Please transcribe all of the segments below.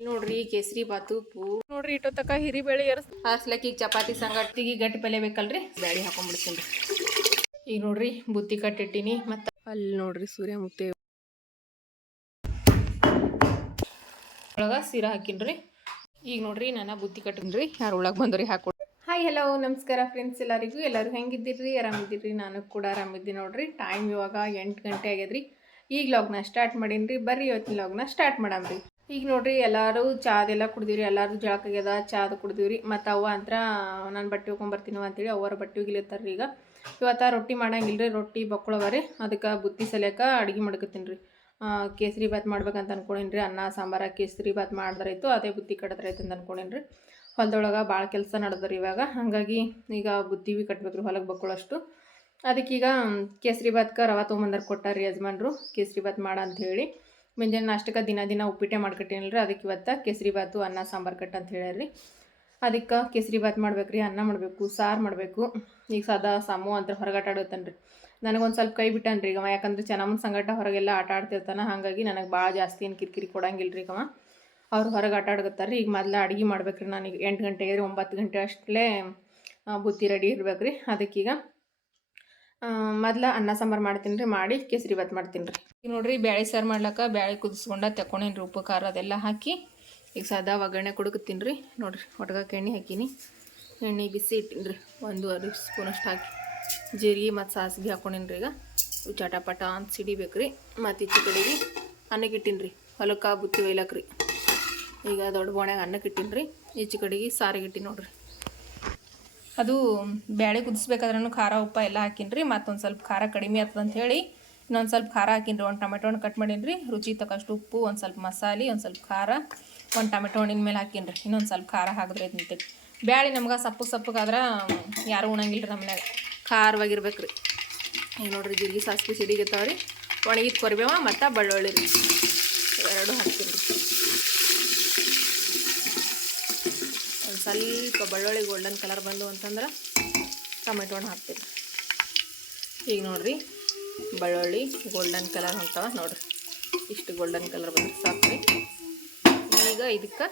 ನೋಡ್ರಿ ಕೇಸರಿ ಬಾತು ಪೂ ನೋಡ್ರಿ ಇಟ್ಟೋ ತಕ ಹಿರಿ ಬೇಳೆ ಎರಸ್ ಈಗ ಚಪಾತಿ ಸಂಗಟ್ಟಿಗೆ ಗಟ್ಟಿ ಪಲ್ಯ ಬೇಕಲ್ರಿ? ಬ್ಯಾಳಿ ಹಾಕೊಂಡ್ಬಿಡ್ತೀನಿ ಈಗ ನೋಡ್ರಿ ಬುತ್ತಿ ಕಟ್ಟಿಟ್ಟಿನಿ ಮತ್ತು ಅಲ್ಲಿ ನೋಡ್ರಿ ಸೂರ್ಯ ಮುತ್ತೆ ಒಳಗ ಸೀರಾ ಹಾಕಿನ್ರಿ. ಈಗ ನೋಡ್ರಿ ನಾನು ಬುತ್ತಿ ಕಟ್ಟಿನ್ರಿ ಯಾರು ಒಳಗೆ ಬಂದ್ರಿ ಹಾಕೊಡ್ ಹಾಯ್ ಹಲೋ ನಮಸ್ಕಾರ ಫ್ರೆಂಡ್ಸ್ ಎಲ್ಲರಿಗೂ. ಎಲ್ಲರೂ ಹೆಂಗಿದ್ದೀರಿ? ಆರಾಮಿದ್ದೀರಿ? ನಾನು ಕೂಡ ಆರಾಮಿದ್ದೀನಿ ನೋಡ್ರಿ. ಟೈಮ್ ಇವಾಗ ಎಂಟು ಗಂಟೆ ಆಗ್ಯದ್ರಿ. ಈಗ ಲಾಗ್ನ ಸ್ಟಾರ್ಟ್ ಮಾಡೀನಿ ರೀ ಬರ್ರಿ ಇವತ್ತಿನ ಲಾಗ್ನ ಸ್ಟಾರ್ಟ್ ಮಾಡಮ್ರಿ. ಈಗ ನೋಡ್ರಿ, ಎಲ್ಲರೂ ಚಾದೆಲ್ಲ ಕುಡ್ದಿವ್ರಿ, ಎಲ್ಲರೂ ಜಳಕ ಆಗ್ಯದ, ಚಾದ ಕುಡ್ದಿವ್ರಿ. ಮತ್ತು ಅವ ಅಂತರ, ನಾನು ಬಟ್ಟೆ ಹೋಗ್ಕೊಂಬರ್ತೀನವ ಅಂತೇಳಿ ಅವರ ಬಟ್ಟೆ ಹೋಗಿಲತ್ತಾರ ಈಗ. ಇವತ್ತು ರೊಟ್ಟಿ ಮಾಡಂಗಿಲ್ರಿ, ರೊಟ್ಟಿ ಬಕ್ಕೊಳವರಿ ಅದಕ್ಕೆ ಬುತ್ತಿ ಸಲಕ ಅಡುಗೆ ಮಾಡ್ಕೊತೀನಿ ರೀ. ಕೇಸರಿ ಬಾತ್ ಮಾಡ್ಬೇಕಂತ ಅನ್ಕೊಂಡೇನಿ ರೀ. ಅನ್ನ, ಸಾಂಬಾರ, ಕೇಸರಿ ಬಾತ್ ಮಾಡಿದ್ರಾಯ್ತು, ಅದೇ ಬುತ್ತಿ ಕಟ್ಟದ್ರಾಯ್ತು ಅಂತ ಅನ್ಕೊಂಡೇನಿ ರೀ. ಹೊಲದೊಳಗೆ ಭಾಳ ಕೆಲಸ ನಡೆದ್ರಿ ಇವಾಗ. ಹಾಗಾಗಿ ಈಗ ಬುತ್ತಿ ಭೀ ಕಟ್ಬೇಕು ರೀ ಹೊಲಕ್ಕೆ ಬಕ್ಕೊಳ್ಳೋಷ್ಟು ಅದಕ್ಕೀಗ ಕೇಸರಿ ಬಾತ್ಗೆ ರವೆ ತೊಗೊಂಬಂದ್ರೆ ಕೊಟ್ಟಾರ ಯಜಮಾನ್ರು. ಕೇಸರಿ ಬಾತ್ ಮಾಡ ಅಂತ ಹೇಳಿ. ಮುಂಜಾನೆ ನಾಷ್ಟಕ್ಕೆ ದಿನ ದಿನ ಉಪ್ಪಿಟ್ಟೆ ಮಾಡ್ಕೊಟ್ಟೇನಲ್ರಿ. ಅದಕ್ಕೆ ಇವತ್ತು ಕೇಸರಿ ಭಾತು, ಅನ್ನ, ಸಾಂಬಾರು ಕಟ್ಟ ಅಂತ ಹೇಳ್ಯಾರ್ರಿ. ಅದಕ್ಕೆ ಕೇಸರಿ ಬಾತ್ ಮಾಡ್ಬೇಕು ರೀ ಅನ್ನ ಮಾಡಬೇಕು, ಸಾರು ಮಾಡಬೇಕು. ಈಗ ಸದಾ ಸಾಮು ಅಂತ ರೀ ನನಗೊಂದು ಸ್ವಲ್ಪ ಕೈ ಬಿಟ್ಟಾನ ಈಗ ಅವ ಯಾಕಂದ್ರೆ ಚೆನ್ನಮ್ಮನ ಸಂಗಟ ಹೊರಗೆಲ್ಲ ಆಟ ಆಡ್ತಿರ್ತಾನೆ. ಹಾಗಾಗಿ ನನಗೆ ಭಾಳ ಜಾಸ್ತಿ ಏನು ಕಿರಿಕಿರಿ ಕೊಡಂಗಿಲ್ಲ ರೀ ಗಮ. ಅವ್ರು ಹೊರಗೆ ಆಟ ಈಗ ಮೊದಲು ಅಡುಗೆ ಮಾಡ್ಬೇಕು ರೀ ನನಗೆ ಎಂಟು ಗಂಟೆಗೆ ರೀ ಒಂಬತ್ತು ಗಂಟೆ ಅಷ್ಟಲೇ ಬುತ್ತಿ ರೆಡಿ ಇರ್ಬೇಕು ರೀ ಅದಕ್ಕೀಗ ಮೊದ್ಲು ಅನ್ನ ಸಾಂಬಾರು ಮಾಡ್ತೀನಿ ರೀ ಮಾಡಿ ಕೇಸರಿ ಬಾತ್ ಮಾಡ್ತೀನಿ ರೀ ಈಗ ನೋಡ್ರಿ, ಬ್ಯಾಳಿ ಸಾರು ಮಾಡ್ಲಕ್ಕ, ಬ್ಯಾಳಿ ಕುದಿಸ್ಕೊಂಡ ತಕೊಂಡೇನಿ ರೀ ಉಪ್ಪು ಖಾರ ಅದೆಲ್ಲ ಹಾಕಿ. ಈಗ ಸದಾ ಒಗ್ಗರಣೆ ಕುಡಕ್ಕೆ ರೀ ನೋಡ್ರಿ ಒಟ್ಗಕ್ಕೆ ಎಣ್ಣೆ ಹಾಕೀನಿ. ಎಣ್ಣೆ ಬಿಸಿ ಇಟ್ಟೀನಿ ರೀ ಒಂದೂವರೆ ಸ್ಪೂನಷ್ಟು ಹಾಕಿ. ಜೀರಿಗೆ ಮತ್ತು ಸಾಸಿಗೆ ಹಾಕೊಂಡೇನಿ ರೀ ಈಗ ಚಟಪಟ ಅಂತ ಸಿಡಿಬೇಕು ರೀ ಮತ್ತು ಈಚೆ ಕಡೆಗೆ ಅನ್ನಕ್ಕೆ ಇಟ್ಟೀನಿ ರೀ ಹೊಲಕ್ಕೆ ಬುತ್ತಿ ಒಯ್ಲಕ್ಕೆ ರೀ ಈಗ ದೊಡ್ಡ ಬೋಣ್ಯಾಗ ಅನ್ನಕ್ಕೆ ಇಟ್ಟೀನಿ ರೀ ಈಚೆ ಕಡೆಗೆ ಸಾರಿಗೆ ಇಟ್ಟಿನಿ ನೋಡ್ರಿ. ಅದು ಬ್ಯಾಳೆ ಕುದಿಸ್ಬೇಕಾದ್ರೂ ಖಾರ, ಉಪ್ಪ ಎಲ್ಲ ಹಾಕಿನ್ರಿ. ಮತ್ತೊಂದು ಸ್ವಲ್ಪ ಖಾರ ಕಡಿಮೆ ಅಂತ ಹೇಳಿ ಇನ್ನೊಂದು ಸ್ವಲ್ಪ ಖಾರ ಹಾಕಿನ್ರಿ. ಒಂದು ಟೊಮೆಟೊ ಹಣ್ಣು ಕಟ್ ಮಾಡೀನಿ ರುಚಿ ತಕ್ಕಷ್ಟು ಉಪ್ಪು, ಒಂದು ಸ್ವಲ್ಪ ಮಸಾಲೆ, ಒಂದು ಸ್ವಲ್ಪ ಖಾರ, ಒಂದು ಟೊಮೆಟೊ ಹಣ್ಣಿನ ಮೇಲೆ ಹಾಕಿನ್ರಿ. ಇನ್ನೊಂದು ಸ್ವಲ್ಪ ಖಾರ ಹಾಕಿದ್ರೆ ಅಂತೇಳಿ ಬ್ಯಾಳೆ ನಮ್ಗೆ ಸಪ್ಪು ಸಪ್ಪಗಾದ್ರೆ ಯಾರೂ ಉಣಂಗಿಲ್ಲ ರೀ ನಮ್ಮನ್ಯಾಗ ಖಾರವಾಗಿರ್ಬೇಕು ರೀ ಈಗ ನೋಡ್ರಿ ಜೀರಿಗೆ ಸಾಸಿವೆ ಸಿಡಿಗತ್ತಾವ ರೀ ಒಣಗಿದ ಕೊರಿಬೇವ ಮತ್ತು ಬೆಳ್ಳುಳ್ಳಿ ರೀ. ಎರಡು ಹಾಕ್ತೀನಿ ಒಂದು ಸ್ವಲ್ಪ ಬೆಳ್ಳುಳ್ಳಿ ಗೋಲ್ಡನ್ ಕಲರ್ ಬಂದು ಅಂತಂದ್ರೆ ಟೊಮೆಟೊ ಹಣ್ಣು ಹಾಕ್ತೀವಿ. ಈಗ ನೋಡ್ರಿ, ಬೆಳ್ಳುಳ್ಳಿ ಗೋಲ್ಡನ್ ಕಲರ್ ಹೊಂಟಾವ ನೋಡ್ರಿ. ಇಷ್ಟು ಗೋಲ್ಡನ್ ಕಲರ್ ಬಂದ್ರೆ ಸಾಕು ಈಗ ಇದಕ್ಕೆ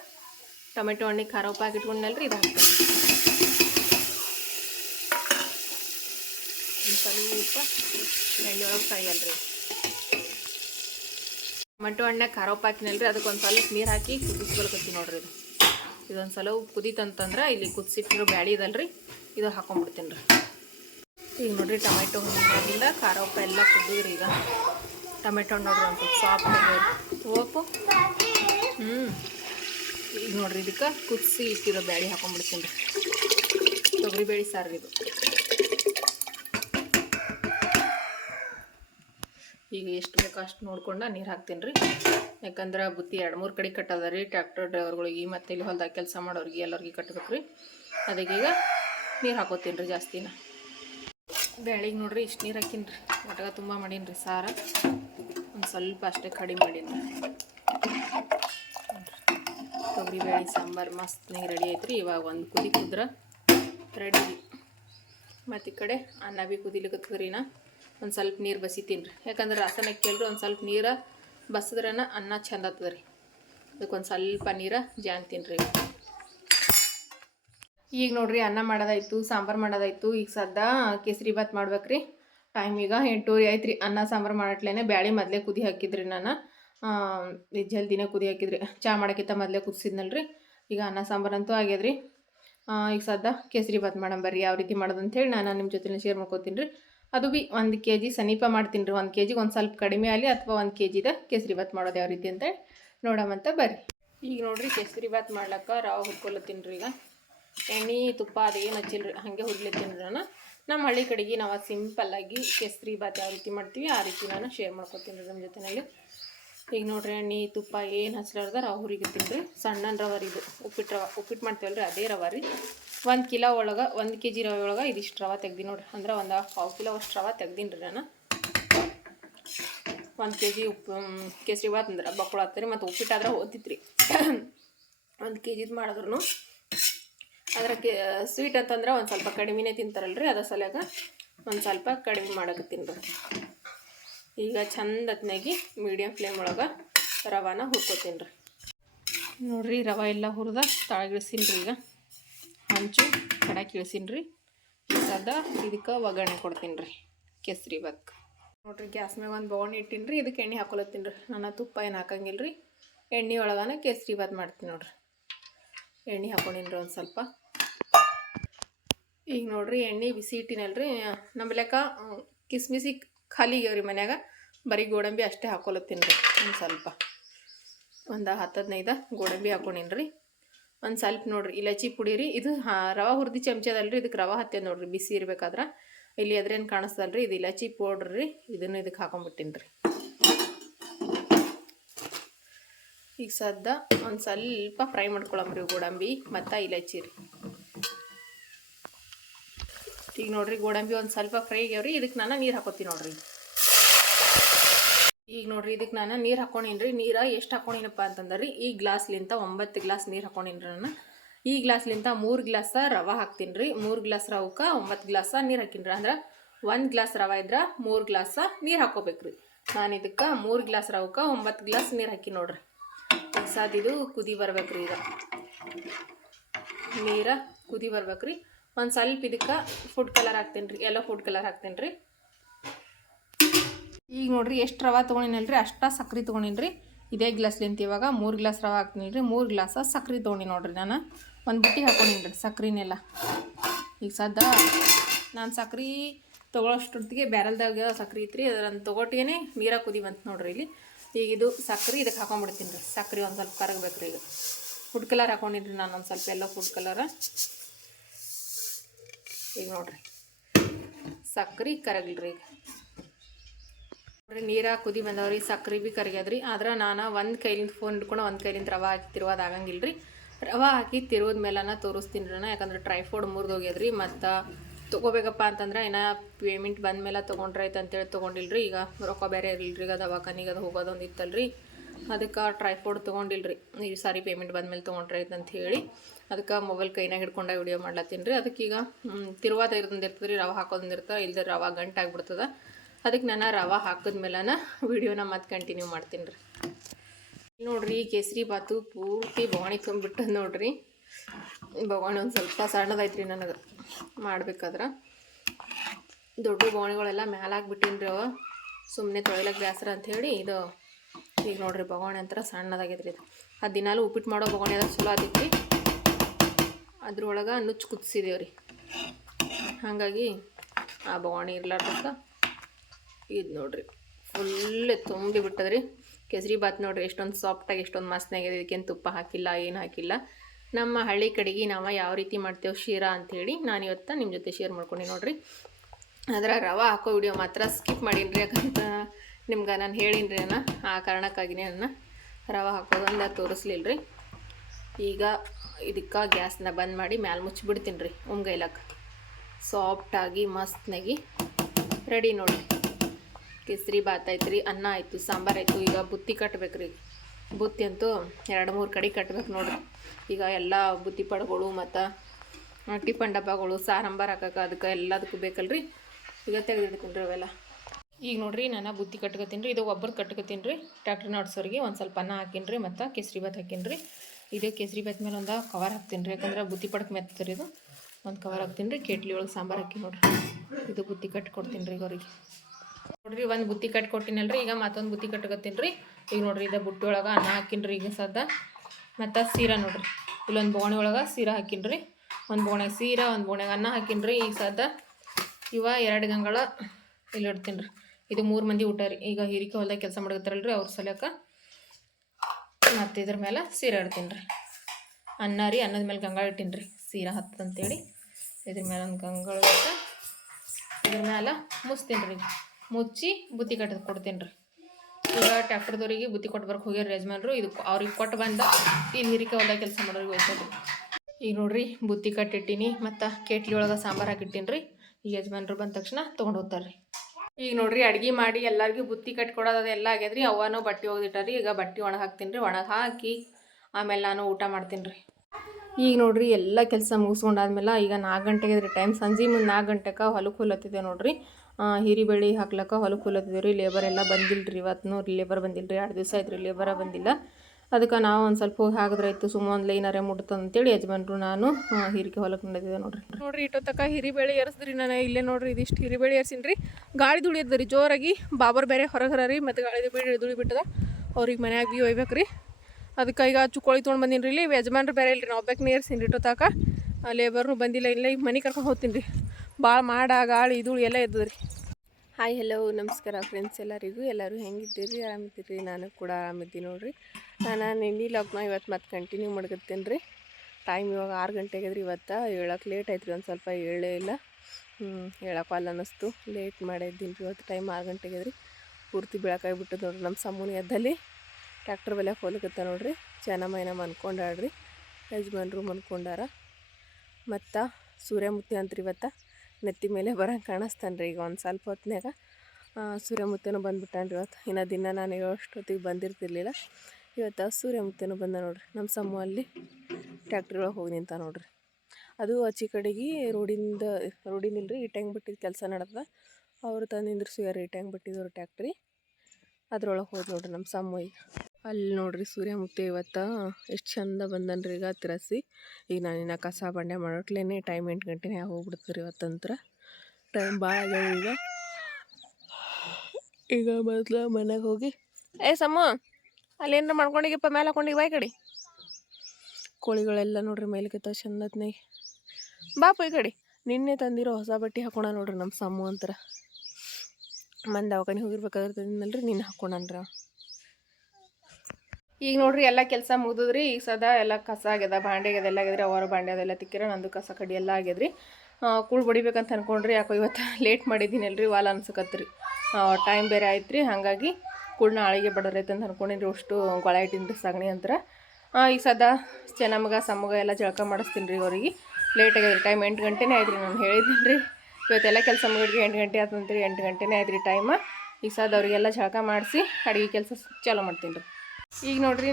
ಟೊಮೆಟೊ ಹಣ್ಣಿಗೆ ಖಾರ ಉಪ್ಪು ಹಾಕಿಟ್ಕೊಂಡಲ್ರಿ ಇದು ಹಾಕ್ತೀನಿ ಸ್ವಲ್ಪ ಎಣ್ಣೆಯೊಳಗೆ ಫ್ರೈ ಟೊಮೆಟೊ ಹಣ್ಣಾಗ ಖಾರ ಉಪ್ಪು ಹಾಕಿನಲ್ರಿ ಅದಕ್ಕೆ ಒಂದು ಸ್ವಲ್ಪ ನೀರು ಹಾಕಿ ಕುದಿಸ್ಕೊಳ್ಕತ್ತೀನಿ ನೋಡ್ರಿ ಇದು. ಇದೊಂದು ಸಲ ಕುದೀತಂತಂದ್ರೆ ಇಲ್ಲಿ ಕುದಿಸಿಟ್ಟಿರೋ ಬ್ಯಾಳಿ ಇದಲ್ರಿ, ಇದು ಹಾಕೊಂಡ್ಬಿಡ್ತೀನಿ ರೀ. ಈಗ ನೋಡಿರಿ ಟೊಮೆಟೊ ಹಣ್ಣಿಂದ ಖಾರ ಉಪ್ಪ ಎಲ್ಲ ಕುದ್ದಿದ್ರಿ ಈಗ. ಟೊಮೆಟೊ ನೋಡ್ರಿ ಒಂದು ಸಾಫ್ಟ್ ಓಪು ಹ್ಞೂ ಈಗ ನೋಡಿರಿ ಇದಕ್ಕೆ ಕುದಿಸಿ ಇಟ್ಟಿರೋ ಬ್ಯಾಳಿ ಹಾಕೊಂಡ್ಬಿಡ್ತೀನಿ ರೀ. ತೊಗರಿ ಬೇಳೆ ಸಾರು ಇದು. ಈಗ ಎಷ್ಟು ಬೇಕೋ ಅಷ್ಟು ನೋಡ್ಕೊಂಡು ನೀರು ಹಾಕ್ತೀನಿ ರೀ ಯಾಕಂದ್ರೆ ಬುತ್ತಿ ಎರಡು ಮೂರು ಕಡೆ ಕಟ್ಟದ ರೀ. ಟ್ರ್ಯಾಕ್ಟರ್ ಡ್ರೈವರ್ಗಳಿಗೆ ಮತ್ತು ಇಲ್ಲಿ ಹೊಲ್ದಾಗ ಕೆಲಸ ಮಾಡೋರಿಗೆ ಎಲ್ಲರಿಗೆ ಕಟ್ಟಬೇಕು ರೀ ಅದಕ್ಕೆ ಈಗ ನೀರು ಹಾಕೋತೀನಿ ರೀ ಜಾಸ್ತಿನ. ಬೆಳಿಗ್ಗೆ ನೋಡ್ರಿ ಇಷ್ಟು ನೀರು ಹಾಕಿನಿ ರೀ ಒಟ್ಟಾಗ ತುಂಬ ಮಾಡೀನಿ ರೀ ಸಾರ. ಒಂದು ಸ್ವಲ್ಪ ಅಷ್ಟೇ ಕಡಿಮೆ ಮಾಡೀನಿ ತೊಗರಿ ಬೇಳೆ ಸಾಂಬಾರು ಮಸ್ತ್ ರೆಡಿ ಐತ್ರಿ. ಇವಾಗ ಒಂದು ಕುದಿ ಕುದ್ರೆ ರೆಡಿ ರೀ ಮತ್ತು ಈ ಕಡೆ ಅನ್ನ ಭೀ ಕುದಿಲಿಕ್ಕತ್ತದ್ರಿ ನಾ ಒಂದು ಸ್ವಲ್ಪ ನೀರು ಬಸಿತೀನಿ ರೀ. ಯಾಕಂದ್ರೆ ರಾಸನ ಕೇಳ್ರಿ, ಒಂದು ಸ್ವಲ್ಪ ನೀರು ಬಸಿದ್ರನ ಅನ್ನ ಚಂದ ಆಗ್ತದೆ ಅದಕ್ಕೆ ಒಂದು ಸ್ವಲ್ಪ ನೀರು ಜಾನ್ತೀನಿ ರೀ. ಈಗ ನೋಡ್ರಿ ಅನ್ನ ಮಾಡೋದಾಯ್ತು, ಸಾಂಬಾರು ಮಾಡೋದಾಯ್ತು. ಈಗ ಸದ್ದ ಕೇಸರಿ ಬಾತ್ ಮಾಡ್ಬೇಕ್ರಿ. ಟೈಮ್ ಈಗ ಎಂಟೂವರೆ ಆಯ್ತು ರೀ ಅನ್ನ, ಸಾಂಬಾರು ಮಾಡಟ್ಲೇ ಬ್ಯಾಳಿ ಮೊದಲೇ ಕುದಿ ಹಾಕಿದ್ರಿ ನಾನು. ಜಲ್ದಿನೇ ಕುದಿ ಹಾಕಿದ್ರಿ. ಚಾ ಮಾಡೋಕ್ಕಿಂತ ಮೊದಲೇ ರೀ ಈಗ ಅನ್ನ, ಸಾಂಬಾರು ಅಂತೂ ಆಗ್ಯದ್ರಿ. ಈಗ ಸದ್ದ ಕೇಸರಿ ಬಾತ್ ಮಾಡೋಣ ಬರ್ರಿ. ಯಾವ ರೀತಿ ಮಾಡೋದು ಅಂತೇಳಿ ನಾನು ನಿಮ್ಮ ಜೊತೆ ಶೇರ್ ಮಾಡ್ಕೋತೀನಿ ರೀ. ಅದು ಭೀ ಒಂದು ಕೆ ಜಿ ಸಮೀಪ ಮಾಡ್ತೀನಿ ರೀ. ಒಂದು ಕೆ ಜಿಗೆ ಒಂದು ಸ್ವಲ್ಪ ಕಡಿಮೆ ಆಗಲಿ ಅಥವಾ ಒಂದು ಕೆ ಜಿದ ಕೇಸರಿ ಬಾತ್ ಮಾಡೋದು ಯಾವ ರೀತಿ ಅಂತ ನೋಡಮಂತ ಬರ್ರಿ. ಈಗ ನೋಡಿರಿ ಕೇಸರಿ ಬಾತ್ ಮಾಡ್ಲಕ್ಕ ರವೆ ಹುರ್ಕೊಲತ್ತೀನಿ ರೀ ಈಗ. ಎಣ್ಣೆ, ತುಪ್ಪ ಅದೇನು ಹಚ್ಚಿಲ್ಲ ರೀ, ಹಾಗೆ ಹುರ್ಲತ್ತೀನಿ ರೀ ನಾನು. ನಮ್ಮ ಹಳ್ಳಿ ಕಡೆಗೆ ನಾವು ಸಿಂಪಲ್ಲಾಗಿ ಕೇಸರಿ ಬಾತ್ ಯಾವ ರೀತಿ ಮಾಡ್ತೀವಿ ಆ ರೀತಿ ನಾನು ಶೇರ್ ಮಾಡ್ಕೊತೀನಿ ರೀ ನಮ್ಮ ಜೊತೆಯಲ್ಲಿ ಈಗ ನೋಡ್ರಿ ಎಣ್ಣೆ, ತುಪ್ಪ ಏನು ಹಚ್ಲಾರ್ದ ರವೆ ಹುರಿಗಿತ್ತೀನಿ ರೀ. ಸಣ್ಣ ರವೆ ರೀ ಇದು. ಉಪ್ಪಿಟ್ಟು ರವೆ ಉಪ್ಪಿಟ್ಟು ಮಾಡ್ತೀವಲ್ಲ ರೀ ಅದೇ ರವೆ ರೀ. ಒಂದು ಕಿಲೋ ಒಳಗೆ, ಒಂದು ಕೆ ಜಿ ರವೆ ಒಳಗೆ ಇದಿಷ್ಟು ರವೆ ತೆಗ್ದಿ ನೋಡ್ರಿ. ಅಂದ್ರೆ ಒಂದು ಪಾವು ಕಿಲೋ ಅಷ್ಟು ರವೆ ತೆಗ್ದೀನಿ ರೀ ನಾನು. ಒಂದು ಕೆ ಜಿ ಉಪ್ಪು ಕೇಸರಿ ಬಾತ್ ಅಂದ್ರೆ ಬಕ್ಕಳು ಹಾಕ್ತಾರೆ ಮತ್ತು ಉಪ್ಪಿಟ್ಟಾದ್ರೆ ಓದ್ತಿತ್ತು ರೀ ಒಂದು ಕೆ ಜಿದು ಮಾಡಿದ್ರು ಅದರ ಕೆ ಸ್ವೀಟ್ ಅಂತಂದ್ರೆ ಒಂದು ಸ್ವಲ್ಪ ಕಡಿಮೆನೇ ತಿಂತಾರಲ್ರಿ ಅದರ ಸಲ್ಯಾಗ. ಒಂದು ಸ್ವಲ್ಪ ಕಡಿಮೆ ಮಾಡಕತ್ತೀನಿ ರೀ ಈಗ ಚಂದ ಹೊತ್ನಾಗಿ ಮೀಡಿಯಮ್ ಫ್ಲೇಮ್ ಒಳಗೆ ರವಾನ ಹುರ್ಕೋತೀನಿ ರೀ ನೋಡಿರಿ ರವೆ ಎಲ್ಲ ಹುರಿದ ತಾಳಗಿಳಿಸೀನಿ ರೀ ಈಗ. ಹಂಚು ಕಡಾಕಿ ಇಳಿಸೀನಿ ರೀ ಅದ ಇದಕ್ಕೆ ಒಗ್ಗರಣೆ ಕೊಡ್ತೀನಿ ರೀ ಕೇಸರಿ ನೋಡ್ರಿ, ಗ್ಯಾಸ್ ಮ್ಯಾಗ ಒಂದು ಬೌಣಿ ಇಟ್ಟೀನಿ ರೀ ಇದಕ್ಕೆ ಎಣ್ಣೆ ಹಾಕೊಳತ್ತೀನಿ ರೀ ನಾನು ತುಪ್ಪ ಏನು ಹಾಕಂಗಿಲ್ಲ ರೀ ಎಣ್ಣೆ ಒಳಗನ ಕೇಸರಿ ಬಾತ್ ಮಾಡ್ತೀನಿ ನೋಡ್ರಿ. ಎಣ್ಣೆ ಹಾಕೊಂಡಿನಿ ರೀ ಒಂದು ಸ್ವಲ್ಪ. ಈಗ ನೋಡ್ರಿ, ಎಣ್ಣೆ ಬಿಸಿ ಇಟ್ಟಿನಲ್ರಿ. ನಮ್ಮ ಲೆಕ್ಕ ಕಿಸ್ಮಿಸಿ ಖಾಲಿ ಇವ್ರಿ ಮನ್ಯಾಗ. ಬರೀ ಗೋಡಂಬಿ ಅಷ್ಟೇ ಹಾಕೊಳತ್ತೀನಿ ರೀ ಒಂದು ಸ್ವಲ್ಪ. ಒಂದು ಹತ್ತು ಹದಿನೈದು ಗೋಡಂಬಿ ಹಾಕೊಂಡಿನಿ ಒಂದು ಸ್ವಲ್ಪ ನೋಡ್ರಿ, ಇಲಚಿ ಪುಡಿ ರೀ. ಇದು, ಹಾ, ರವೆ ಹುರಿದಿ ಚಮಚದಲ್ರಿ ಇದಕ್ಕೆ ರವೆ ಹತ್ತೆ ನೋಡ್ರಿ, ಬಿಸಿ ಇರ್ಬೇಕಾದ್ರೆ. ಇಲ್ಲಿ ಅದ್ರೇನು ಕಾಣಿಸ್ತಲ್ರಿ ಇದು ಇಲಚಿ ಪೌಡ್ರ್ ರೀ, ಇದನ್ನು ಇದಕ್ಕೆ ಹಾಕೊಂಡ್ಬಿಟ್ಟಿನಿ ರೀ. ಈಗ ಸದ್ದ ಒಂದು ಸ್ವಲ್ಪ ಫ್ರೈ ಮಾಡ್ಕೊಳಮ್ರಿ ಗೋಡಂಬಿ, ಮತ್ತು ಇಲಚಿ ರೀ. ಈಗ ನೋಡ್ರಿ, ಗೋಡಂಬಿ ಒಂದು ಸ್ವಲ್ಪ ಫ್ರೈ ಆಗ್ಯಾವ್ರಿ ಇದಕ್ಕೆ ನಾನು ನೀರು ಹಾಕೋತೀನಿ ನೋಡ್ರಿ. ಈಗ ನೋಡ್ರಿ ಇದಕ್ಕೆ ನಾನು ನೀರು ಹಾಕೊಂಡಿನ್ರಿ. ನೀರು ಎಷ್ಟು ಹಾಕೊಂಡಿನಪ್ಪ ಅಂತಂದ್ರಿ, ಈ ಗ್ಲಾಸ್ಲಿಂತ ಒಂಬತ್ತು ಗ್ಲಾಸ್ ನೀರು ಹಾಕೊಂಡಿನ್ರಿ ನಾನು. ಈ ಗ್ಲಾಸ್ಲಿಂತ ಮೂರು ಗ್ಲಾಸ ರವೆ ಹಾಕ್ತೀನಿ ರೀ ಮೂರು ಗ್ಲಾಸ್ ರವಕ್ಕೆ ಒಂಬತ್ತು ಗ್ಲಾಸ ನೀರು ಹಾಕಿನ್ರಿ. ಅಂದ್ರೆ ಒಂದು ಗ್ಲಾಸ್ ರವೆ ಇದ್ರೆ ಮೂರು ಗ್ಲಾಸ ನೀರು ಹಾಕೋಬೇಕು ರೀ ನಾನು ಇದಕ್ಕೆ ಮೂರು ಗ್ಲಾಸ್ ರವಕ್ಕೆ ಒಂಬತ್ತು ಗ್ಲಾಸ್ ನೀರು ಹಾಕಿ ನೋಡ್ರಿ. ಇದು ಕುದಿ ಬರ್ಬೇಕು ರೀ ಈಗ. ನೀರು ಕುದಿ ಬರ್ಬೇಕು ರೀ ಒಂದು ಸ್ವಲ್ಪ ಇದಕ್ಕೆ ಫುಡ್ ಕಲರ್ ಹಾಕ್ತೀನಿ ರೀ ಎಲ್ಲ ಫುಡ್ ಕಲರ್ ಹಾಕ್ತೀನಿ ರೀ ಈಗ ನೋಡ್ರಿ ಎಷ್ಟು ರವೆ ತೊಗೊಂಡಿನಲ್ರಿ? ಅಷ್ಟ ಸಕ್ರೆ ತೊಗೊಂಡಿನಿ ರೀ ಇದೇ ಗ್ಲಾಸ್ಲಿಂತ ಇವಾಗ ಮೂರು ಗ್ಲಾಸ್ ರವೆ ಹಾಕ್ತೀನಿ ರೀ ಮೂರು ಗ್ಲಾಸ ಸಕ್ರೆ ತೊಗೊಂಡಿ ನೋಡ್ರಿ ನಾನು. ಒಂದು ಬುಟ್ಟಿ ಹಾಕೊಂಡಿನಿ ರೀ ಈಗ ಸದ್ದ ನಾನು ಸಕ್ರೆ ತೊಗೊಳೋಷ್ಟೊತ್ತಿಗೆ ಬ್ಯಾರಲ್ದಾಗ ಸಕ್ರೆ ಐತ್ರಿ. ಅದನ್ನು ತೊಗೊಟ್ಟಿಗೆ ಮೀರ ಕುದಿ ಬಂತು ನೋಡ್ರಿ ಇಲ್ಲಿ. ಈಗ ಇದು ಸಕ್ರೆ ಇದಕ್ಕೆ ಹಾಕೊಂಡ್ಬಿಡ್ತೀನಿ ರೀ ಸಕ್ರೆ ಒಂದು ಸ್ವಲ್ಪ ಕರಗಬೇಕು ರೀ ಈಗ. ಫುಡ್ ಕಲರ್ ಹಾಕೊಂಡಿನಿ ನಾನು ಒಂದು ಸ್ವಲ್ಪ ಎಲ್ಲ ಫುಡ್ ಕಲರ ಈಗ ನೋಡ್ರಿ. ಸಕ್ರೆ ಕರಗಿಲ್ರಿ ಈಗ. ನೋಡ್ರಿ ನೀರ ಕುದಿ ಬಂದವ್ರಿ, ಸಕ್ರೆ ಬಿ ಕರಗ್ಯದ್ರಿ. ಆದ್ರೆ ನಾನು ಒಂದು ಕೈಲಿಂದ ಫೋನ್ ಹಿಡ್ಕೊಂಡು ಒಂದು ಕೈಲಿಂದ ರವೆ ಹಾಕಿ ತಿರುವುದು ಆಗಂಗಿಲ್ಲ ರೀ ರವೆ ಹಾಕಿ ತಿರುವುದ ಮೇಲನ ತೋರಿಸ್ತೀನಿ ರೀ ಯಾಕಂದ್ರೆ ಟ್ರೈಫೋಡ್ ಮುರಿದೋಗ್ಯದ್ರಿ. ಮತ್ತು ತೊಗೋಬೇಕಪ್ಪ ಅಂತಂದ್ರೆ ಇನ್ನು ಪೇಮೆಂಟ್ ಬಂದ ಮೇಲೆ ತೊಗೊಂಡ್ರೆ ಆಯ್ತು ಅಂತೇಳಿ ತೊಗೊಂಡಿಲ್ರಿ. ಈಗ ರೊಕ್ಕ ಬೇರೆ ಇರಲಿಲ್ಲ ರೀ ಈಗ ದವಾಖಾನಿಗೆ ಅದು ಹೋಗೋದೊಂದು ಇತ್ತಲ್ರಿ. ಅದಕ್ಕೆ ಟ್ರೈ ಫೋಡ್ ತೊಗೊಂಡಿಲ್ರಿ. ಈ ಸಾರಿ ಪೇಮೆಂಟ್ ಬಂದಮೇಲೆ ತೊಗೊಂಡ್ರೆ ಆಯ್ತು ಅಂತ ಹೇಳಿ. ಅದಕ್ಕೆ ಮೊಬೈಲ್ ಕೈನಾಗ ಹಿಡ್ಕೊಂಡ ವಿಡಿಯೋ ಮಾಡ್ಲತ್ತೀನಿ ರೀ. ಅದಕ್ಕೆ ಈಗ ತಿರುವಾದ ಇರ್ತದೆ ರೀ ರವೆ ಹಾಕೋದೊಂದು ಇರ್ತದೆ. ಇಲ್ಲದೆ ರವೆ ಗಂಟು ಆಗ್ಬಿಡ್ತದೆ ಅದಕ್ಕೆ ನಾನು ರವೆ ಹಾಕಿದ್ಮೇಲೆ ವಿಡಿಯೋನ ಮತ್ತೆ ಕಂಟಿನ್ಯೂ ಮಾಡ್ತೀನಿ ರೀ. ನೋಡ್ರಿ, ಕೇಸರಿ ಬಾತು ಪೂರ್ತಿ ಬೊಗಣಿ ತುಂಬಿಬಿಟ್ಟದ ನೋಡಿರಿ. ಬೊಗಣಿ ಒಂದು ಸ್ವಲ್ಪ ಸಣ್ಣದೈತ್ರಿ ನನಗೆ, ಮಾಡ್ಬೇಕಾದ್ರೆ. ದೊಡ್ಡ ಬೊಗಣಿಗಳೆಲ್ಲ ಮ್ಯಾಲ ರೀ ಅವ. ಸುಮ್ಮನೆ ತೊಳಿಲಕ್ಕೆ ಬೇಸರ ಅಂಥೇಳಿ ಇದು, ಈಗ ನೋಡಿರಿ ಬೊಗಣಿ ಅಂತರ ಸಣ್ಣದಾಗೈತ್ರಿ ಇದು. ಅದು ದಿನಾಲು ಉಪ್ಪಿಟ್ಟು ಮಾಡೋ ಬೊಗಣಿ ಅದ, ಚಲೋ ಆಗೈತ್ರಿ ಅದ್ರೊಳಗೆ ನುಚ್ಚು ಕುದಿಸಿದೇವ್ರಿ. ಹಾಗಾಗಿ ಆ ಬೊಗಣಿ ಇರ್ಲಾರ್ದಕ್ಕೆ ಇದು ನೋಡಿರಿ. ಫುಲ್ ತುಂಬಿ ಬಿಟ್ಟದ್ರಿ. ಕೇಸರಿ ಬಾತ್ ನೋಡ್ರಿ, ಎಷ್ಟೊಂದು ಸಾಫ್ಟಾಗಿ ಎಷ್ಟೊಂದು ಮಸ್ತಾಗಿದೆ ಇದಕ್ಕೇನು ತುಪ್ಪ ಹಾಕಿಲ್ಲ, ಏನು ಹಾಕಿಲ್ಲ. ನಮ್ಮ ಹಳ್ಳಿ ಕಡೆಗೆ ನಾವು ಯಾವ ರೀತಿ ಮಾಡ್ತೇವೆ ಶೀರಾ ಅಂಥೇಳಿ ನಾನು ಇವತ್ತು ನಿಮ್ಮ ಜೊತೆ ಶೇರ್ ಮಾಡ್ಕೊಂಡು ನೋಡ್ರಿ. ಅದರ ರವೆ ಹಾಕೋ ವಿಡಿಯೋ ಮಾತ್ರ ಸ್ಕಿಪ್ ಮಾಡೀನಿ ಯಾಕಂತ ನಿಮ್ಗೆ ನಾನು ಹೇಳೀನಿ ರೀ ಅನ್ನ. ಆ ಕಾರಣಕ್ಕಾಗಿನೇ ನನ್ನ ರವೆ ಹಾಕೋದೊಂದು ತೋರಿಸ್ಲಿಲ್ಲ ರೀ ಈಗ ಇದಕ್ಕೆ ಗ್ಯಾಸ್ನ ಬಂದ್ ಮಾಡಿ ಮ್ಯಾಲೆ ಮುಚ್ಚಿಬಿಡ್ತೀನಿ ರೀ ಉಮ್ಗೈಲಕ್ಕೆ ಸಾಫ್ಟಾಗಿ ಮಸ್ತ್ನಾಗಿ ರೆಡಿ ನೋಡಿರಿ. ಕೇಸರಿ ಭಾತ್ ಆಯ್ತು ಅನ್ನ ಆಯಿತು, ಸಾಂಬಾರು ಆಯಿತು, ಈಗ ಬುತ್ತಿ ಕಟ್ಬೇಕು ರೀ ಬುತ್ತಿ ಅಂತೂ ಎರಡು ಮೂರು ಕಡೆ ಕಟ್ಬೇಕು ನೋಡ್ರಿ. ಈಗ ಎಲ್ಲ ಬುತ್ತಿ ಪಡಗಳು ಮತ್ತು ಟಿಫನ್ ಡಬ್ಬಗಳು ಸಾರಂಬಾರು ಹಾಕಕ್ಕೆ ಅದಕ್ಕೆ ಎಲ್ಲದಕ್ಕೂ ಬೇಕಲ್ರಿ. ಈಗ ತೆಗೆದಿಡ್ತೀನಿ ಅವೆಲ್ಲ. ಈಗ ನೋಡ್ರಿ ನಾನು ಬುತ್ತಿ ಕಟ್ಕೊತೀನಿ ರೀ ಇದು ಒಬ್ಬರು ಕಟ್ಕೊತೀನಿ ರೀ ಟ್ಯಾಕ್ಟ್ರಿ ನಡ್ಸೋರಿಗೆ ಒಂದು ಸ್ವಲ್ಪ ಅನ್ನ ಹಾಕೀನಿ ರೀ ಮತ್ತು ಕೇಸರಿ ಭಾತ್ ಹಾಕೀನಿ ರೀ ಇದು ಕೇಸರಿ ಭಾತ್ ಮೇಲೆ ಒಂದು ಕವರ್ ಹಾಕ್ತೀನಿ ರೀ ಯಾಕಂದ್ರೆ ಬುತ್ತಿ ಪಡಕ್ಕೆ ಮೆತ್ತರಿ ಇದು. ಒಂದು ಕವರ್ ಹಾಕ್ತೀನಿ ರೀ ಕೇಟ್ಲಿ ಒಳಗೆ ಸಾಂಬಾರು ಹಾಕಿ ನೋಡ್ರಿ. ಇದು ಬುತ್ತಿ ಕಟ್ಟಿ ಕೊಡ್ತೀನಿ ರೀ ಅವ್ರಿಗೆ. ನೋಡ್ರಿ, ಒಂದು ಬುತ್ತಿ ಕಟ್ಟಿ ಕೊಟ್ಟಿನಲ್ರಿ, ಈಗ ಮತ್ತೊಂದು ಬುತ್ತಿ ಕಟ್ಕೊತೀನಿ ರೀ ಈಗ ನೋಡ್ರಿ, ಇದು ಬುಟ್ಟಿ ಒಳಗೆ ಅನ್ನ ಹಾಕಿನ್ರಿ ಈಗ ಸದ್ದ. ಮತ್ತು ಸೀರೆ ನೋಡ್ರಿ, ಇಲ್ಲೊಂದು ಬೋಣಿ ಒಳಗೆ ಸೀರೆ ಹಾಕಿನ್ರಿ. ಒಂದು ಬೋಣೆಗೆ ಸೀರೆ, ಒಂದು ಬೋಣೆಗೆ ಅನ್ನ ಹಾಕಿನ್ರಿ, ಈಗ ಸದ್ದ. ಇವ ಎರಡು ಗಂಗಳ ಇಲ್ಲಿ ಇಡ್ತೀನಿ ರೀ ಇದು ಮೂರು ಮಂದಿ ಊಟ ರೀ. ಈಗ ಹಿರಿಕೆ ಹೊಲ್ದಾಗ ಕೆಲಸ ಮಾಡಕತ್ತಾರಲ್ರಿ, ಅವ್ರ ಸಲಕ ಮತ್ತು ಇದ್ರ ಮೇಲೆ ಸೀರೆ ಇಡ್ತೀನಿ ರೀ ಅನ್ನ ರೀ, ಅನ್ನದ ಮೇಲೆ ಗಂಗಾಳ ಇಟ್ಟೀನಿ ರೀ ಸೀರೆ ಹತ್ತಂತೇಳಿ ಇದ್ರ ಮೇಲೆ ಒಂದು ಗಂಗಾಳ ಇದ್ರ ಮೇಲೆ ಮುಸ್ತೀನಿ ರೀ ಮುಚ್ಚಿ ಬುತ್ತಿ ಕಟ್ಟದು ಕೊಡ್ತೀನಿ ರೀ ಈಗ ಟ್ಯಾಕ್ಟರ್ದವ್ರಿಗೆ ಬುತ್ತಿ ಕೊಟ್ಟು ಬರಕ್ಕೆ ಹೋಗ್ಯಾರ ಯಜಮಾನ್ರು. ಇದು ಅವ್ರಿಗೆ ಕೊಟ್ಟು ಬಂದ ಈ ಹಿರಿಕೆ ಹೊಲ್ದಾಗ ಕೆಲಸ ಮಾಡೋರಿಗೆ ಹೋಗ್ತದೆ ಈಗ ನೋಡ್ರಿ, ಬುತ್ತಿ ಕಟ್ಟಿಟ್ಟೀನಿ ಮತ್ತು ಕೇಟ್ಲಿ ಒಳಗೆ ಸಾಂಬಾರು ಹಾಕಿಟ್ಟೀನಿ ರೀ ಈಗ ಯಜಮಾನ್ರು ಬಂದ ತಕ್ಷಣ ತೊಗೊಂಡು ಹೋಗ್ತಾರೆ ರೀ ಈಗ ನೋಡ್ರಿ, ಅಡ್ಗೆ ಮಾಡಿ ಎಲ್ಲರಿಗೂ ಬುತ್ತಿ ಕಟ್ಟಿ ಕೊಡೋದು ಅದೆಲ್ಲ ರೀ ಅವನು ಬಟ್ಟೆ ಒಗ್ದಿಟ್ಟಾರಿ. ಈಗ ಬಟ್ಟೆ ಒಣಗೆ ಹಾಕ್ತೀನಿ ರೀ ಒಣಗೆ ಹಾಕಿ ಆಮೇಲೆ ನಾನು ಊಟ ಮಾಡ್ತೀನಿ ರೀ ಈಗ ನೋಡ್ರಿ, ಎಲ್ಲ ಕೆಲಸ ಮುಗಿಸ್ಕೊಂಡಾದ್ಮೇಲೆ ಈಗ ನಾಲ್ಕು ಗಂಟೆಗೆ ರೀ ಟೈಮ್ ಸಂಜೆ ಮುಂದೆ ನಾಲ್ಕು ಗಂಟೆಗೆ ಹೊಲಕ್ಕೆ ಹೊಲತ್ತಿದೆ ನೋಡ್ರಿ. ಹಿರಿಬೇಳಿ ಹಾಕ್ಲಕ್ಕ ಹೊಲಕ್ಕೆ ಹೊಲತ್ತಿದೆ ರೀ ಲೇಬರ್ ಎಲ್ಲ ಬಂದಿಲ್ಲ ರೀ ಇವತ್ತು ಲೇಬರ್ ಬಂದಿಲ್ಲ ರೀ ಎರಡು ದಿವಸ ಆಯ್ತು ರೀ ಲೇಬರ ಬಂದಿಲ್ಲ. ಅದಕ್ಕೆ ನಾವು ಒಂದು ಸ್ವಲ್ಪ ಹೋಗಿ ಹಾಕಿದ್ರಾಯ್ತು ಸುಮ್ಮ ಒಂದು ಲೈನರೇ ಮುಟ್ತಂತ ಅಂತೇಳಿ ಯಜಮಾನ್ರು ನಾನು ಹೀರಿಗೆ ಹೊಲಕ್ಕೆ ನಡೆದಿದೆ ನೋಡ್ರಿ. ನೋಡ್ರಿ ಇಟ್ಟೊತ್ತಕ ಹಿರಿಬೇಳೆ ಏರಿಸಿದ್ರಿ ನಾನು, ಇಲ್ಲೇ ನೋಡ್ರಿ ಇದಿಷ್ಟು ಹಿರಿಬೇಳೆ ಏರ್ಸಿನಿ ರೀ ಗಾಳಿ ಧೂಳಿ ರೀ ಜೋರಾಗಿ ಬಾಬರ್ ಬೇರೆ ಹೊರಗರ ಹರ ರೀ ಮತ್ತು ಗಾಳಿ ದುಳಿ ಬಿಟ್ಟದ, ಅವ್ರಿಗೆ ಮನ್ಯಾಗ ಬಿ ಒಯ್ಬೇಕು ರೀ ಅದಕ್ಕೆ ಈಗ ಚುಕ್ಕೊಳಿ ತೊಗೊಂಡು ಬಂದೀನಿ ರೀ ಇಲ್ಲಿ ಯಜಮಾನ್ರು ಬೇರೆ ಇಲ್ರಿ, ನಾವು ಒಬ್ಬಕ್ಕೆ ನೀರ್ಸಿನಿ ರೀ ತಕ ಲೇಬರ್ನು ಬಂದಿಲ್ಲ, ಇಲ್ಲ ಈಗ ಮನೆ ಕರ್ಕೊಂಡು ಹೋಗ್ತೀನಿ ರೀ ಭಾಳ ಮಾಡ ಗಾಳಿ ಇದು ಎಲ್ಲ ಇದ್ದವು ರೀ ಹಾಯ್ ಹಲೋ ನಮಸ್ಕಾರ ಫ್ರೆಂಡ್ಸ್ ಎಲ್ಲರಿಗೂ. ಎಲ್ಲರೂ ಹೆಂಗಿದ್ದೀರಿ? ಆರಾಮಿದ್ದೀರಿ? ನಾನು ಕೂಡ ಆರಾಮಿದ್ದೀನಿ ನೋಡಿರಿ. ನಾನು ನಿನ್ನೆ ಲಾಕ್ನ ಇವತ್ತು ಮತ್ತೆ ಕಂಟಿನ್ಯೂ ಮಾಡ್ಕತ್ತೇನೆ ರೀ ಟೈಮ್ ಇವಾಗ ಆರು ಗಂಟೆಗೆ ರೀ ಇವತ್ತು. ಹೇಳೋಕೆ ಲೇಟ್ ಆಯ್ತು ರೀ ಒಂದು ಸ್ವಲ್ಪ ಹೇಳೇ ಇಲ್ಲ. ಹ್ಞೂ ಹೇಳಕ್ಕೆ ಅಲ್ಲ ಅನ್ನಿಸ್ತು. ಲೇಟ್ ಮಾಡಿದ್ದೀನಿ ರೀ ಇವತ್ತು ಟೈಮ್ ಆರು ಗಂಟೆಗೆ ರೀ ಪೂರ್ತಿ ಬೆಳಕಾಗ್ಬಿಟ್ಟು ನೋಡ್ರಿ ನಮ್ಮ ಸಮೂನಿ ಎದ್ದಲ್ಲಿ. ಟ್ಯಾಕ್ಟರ್ ಬೆಲೆ ಹೋಲಕತ್ತ ನೋಡ್ರಿ. ಚೆನ್ನಮ್ಮನಮ್ಮ ಅನ್ಕೊಂಡಾಡ್ರಿ ಯಜಮಾನ್ರು ಮನ್ಕೊಂಡಾರ. ಮತ್ತು ಸೂರ್ಯಮುಖಿ ಅಂತ್ರಿ ಇವತ್ತು. ನೆತ್ತಿ ಮೇಲೆ ಬರೋಂಗೆ ಕಾಣಿಸ್ತಾನೆ ರೀ ಈಗ ಒಂದು ಸ್ವಲ್ಪ ಹೊತ್ನ್ಯಾಗ. ಬಂದುಬಿಟ್ಟಾನ ಬಂದ್ಬಿಟ್ಟಾನ್ರಿ ಇವತ್ತು. ಇನ್ನು ದಿನ ನಾನು ಅಷ್ಟೊತ್ತಿಗೆ ಬಂದಿರ್ತಿರ್ಲಿಲ್ಲ. ಇವತ್ತು ಸೂರ್ಯಮುತ್ತೇನೂ ಬಂದ ನೋಡ್ರಿ. ನಮ್ಮ ಸಮ್ಮು ಅಲ್ಲಿ ಟ್ಯಾಕ್ಟ್ರಿ ಒಳಗೆ ಹೋಗಿ ನಿಂತ ನೋಡ್ರಿ. ಅದು ಆಚೆ ಕಡೆಗೆ ರೋಡಿಂದ ರೋಡಿನಿಲ್ರಿ ಇಟ್ಟಂಗೆ ಬಿಟ್ಟಿದ್ದು ಕೆಲಸ ನಡೆದ ಅವ್ರು ತಂದು ನಿಂದ್ರಿಸ್ಯಾರ ಇಟ್ಟಂಗೆ ಬಿಟ್ಟಿದ್ದವ್ರು ಟ್ಯಾಕ್ಟ್ರಿ ಅದ್ರೊಳಗೆ ಹೋದ್ ನೋಡ್ರಿ ನಮ್ಮ ಸಮ್ಮ ಈಗ. ಅಲ್ಲಿ ನೋಡ್ರಿ ಸೂರ್ಯಮುಖಿ ಇವತ್ತು ಎಷ್ಟು ಚಂದ ಬಂದನ್ರಿ ಈಗ ತಿರಸಿ ಈಗ ನಾನು ಇನ್ನು ಕಸ ಬಂಡೆ ಮಾಡೋಟ್ಲೇನೆ ಟೈಮ್ ಎಂಟು ಗಂಟೆನೇ ಹೋಗ್ಬಿಡ್ತೀರಿ ಇವತ್ತಂತ್ರ. ಟೈಮ್ ಭಾಳ ಆಗ್ಯಾವ ಈಗ. ಈಗ ಮೊದಲು ಮನೆಗೆ ಹೋಗಿ. ಏ ಸಮ್ಮ ಅಲ್ಲಿ ಏನಾರ ಮಾಡ್ಕೊಂಡಿಗಪ್ಪ ಮೇಲೆ ಹಾಕೊಂಡಿಗೆ ಬಾಯ್ ಕಡೆ. ಕೋಳಿಗಳೆಲ್ಲ ನೋಡ್ರಿ ಮೇಲ್ಕೆ ಚಂದತ್ನಾಗ. ಬಾಪು ಈ ಕಡೆ. ನಿನ್ನೆ ತಂದಿರೋ ಹೊಸ ಬಟ್ಟೆ ಹಾಕೋಣ ನೋಡ್ರಿ ನಮ್ಮ ಸಮ್ಮು ಅಂತಾರೆ. ಮಂದಿ ದವಾಖಾನೆ ಹೋಗಿರ್ಬೇಕಾದ್ರೆ ತಂದಿನಲ್ರಿ ನೀನು ಹಾಕೊಂಡನ್ರ ಈಗ ನೋಡ್ರಿ ಎಲ್ಲ ಕೆಲಸ ಮುಗಿದ್ರಿ ಈಗ ಸದಾ ಎಲ್ಲ ಕಸ ಆಗ್ಯದ ಎಲ್ಲ ಆಗ್ಯದ್ರಿ, ಅವರ ಬಾಂಡೆ ಅದೆಲ್ಲ ತಿಕ್ಕಿರ, ನಂದು ಕಸ ಕಡಿ ಎಲ್ಲ ಆಗ್ಯದ್ರಿ. ಕೂಳ್ ಬಡಿಬೇಕಂತ ಅನ್ಕೊಂಡ್ರಿ, ಯಾಕೋ ಇವತ್ತು ಲೇಟ್ ಮಾಡಿದ್ದೀನಲ್ರಿ ವಾಲ ಅನ್ಸಕತ್ರಿ. ಟೈಮ್ ಬೇರೆ ಆಯ್ತು ರೀ ಹಾಗಾಗಿ ಕೂಳನ್ನ ಆಳಿಗೆ ಬಡರೈತೆ ಅಂತ ಅನ್ಕೊಂಡಿನ್ರಿ ಅಷ್ಟು ಗೊಳ ಸಗಣಿ ಅಂತರ. ಈಗ ಸದಾ ಚೆನ್ನಮ್ಮಗ ಸಮ್ಮಗ ಎಲ್ಲ ಜಳಕ ಮಾಡಿಸ್ತೀನಿ ರೀ ಅವ್ರಿಗೆ. ಲೇಟ್ ಆಗ್ಯದ್ರಿ ಟೈಮ್ ಎಂಟು ಗಂಟೆನೇ ಆಯ್ತು ರೀ ನಾನು ಹೇಳಿದ್ದೀನಿ ರೀ ಇವತ್ತೆಲ್ಲ ಕೆಲಸ ಮುಗಿದ್ರಿ ಎಂಟು ಗಂಟೆ ಆತಂತ್ರಿ ಎಂಟು ಗಂಟೆನೇ ಆಯ್ತು ರೀ ಟೈಮ ಈಗ ಸದ ಅವರಿಗೆಲ್ಲ ಜಳಕ ಮಾಡಿಸಿ, ಅಡುಗೆ ಕೆಲಸ ಚಾಲೂ ಮಾಡ್ತೀನಿ ರೀ ಈಗ ನೋಡ್ರಿ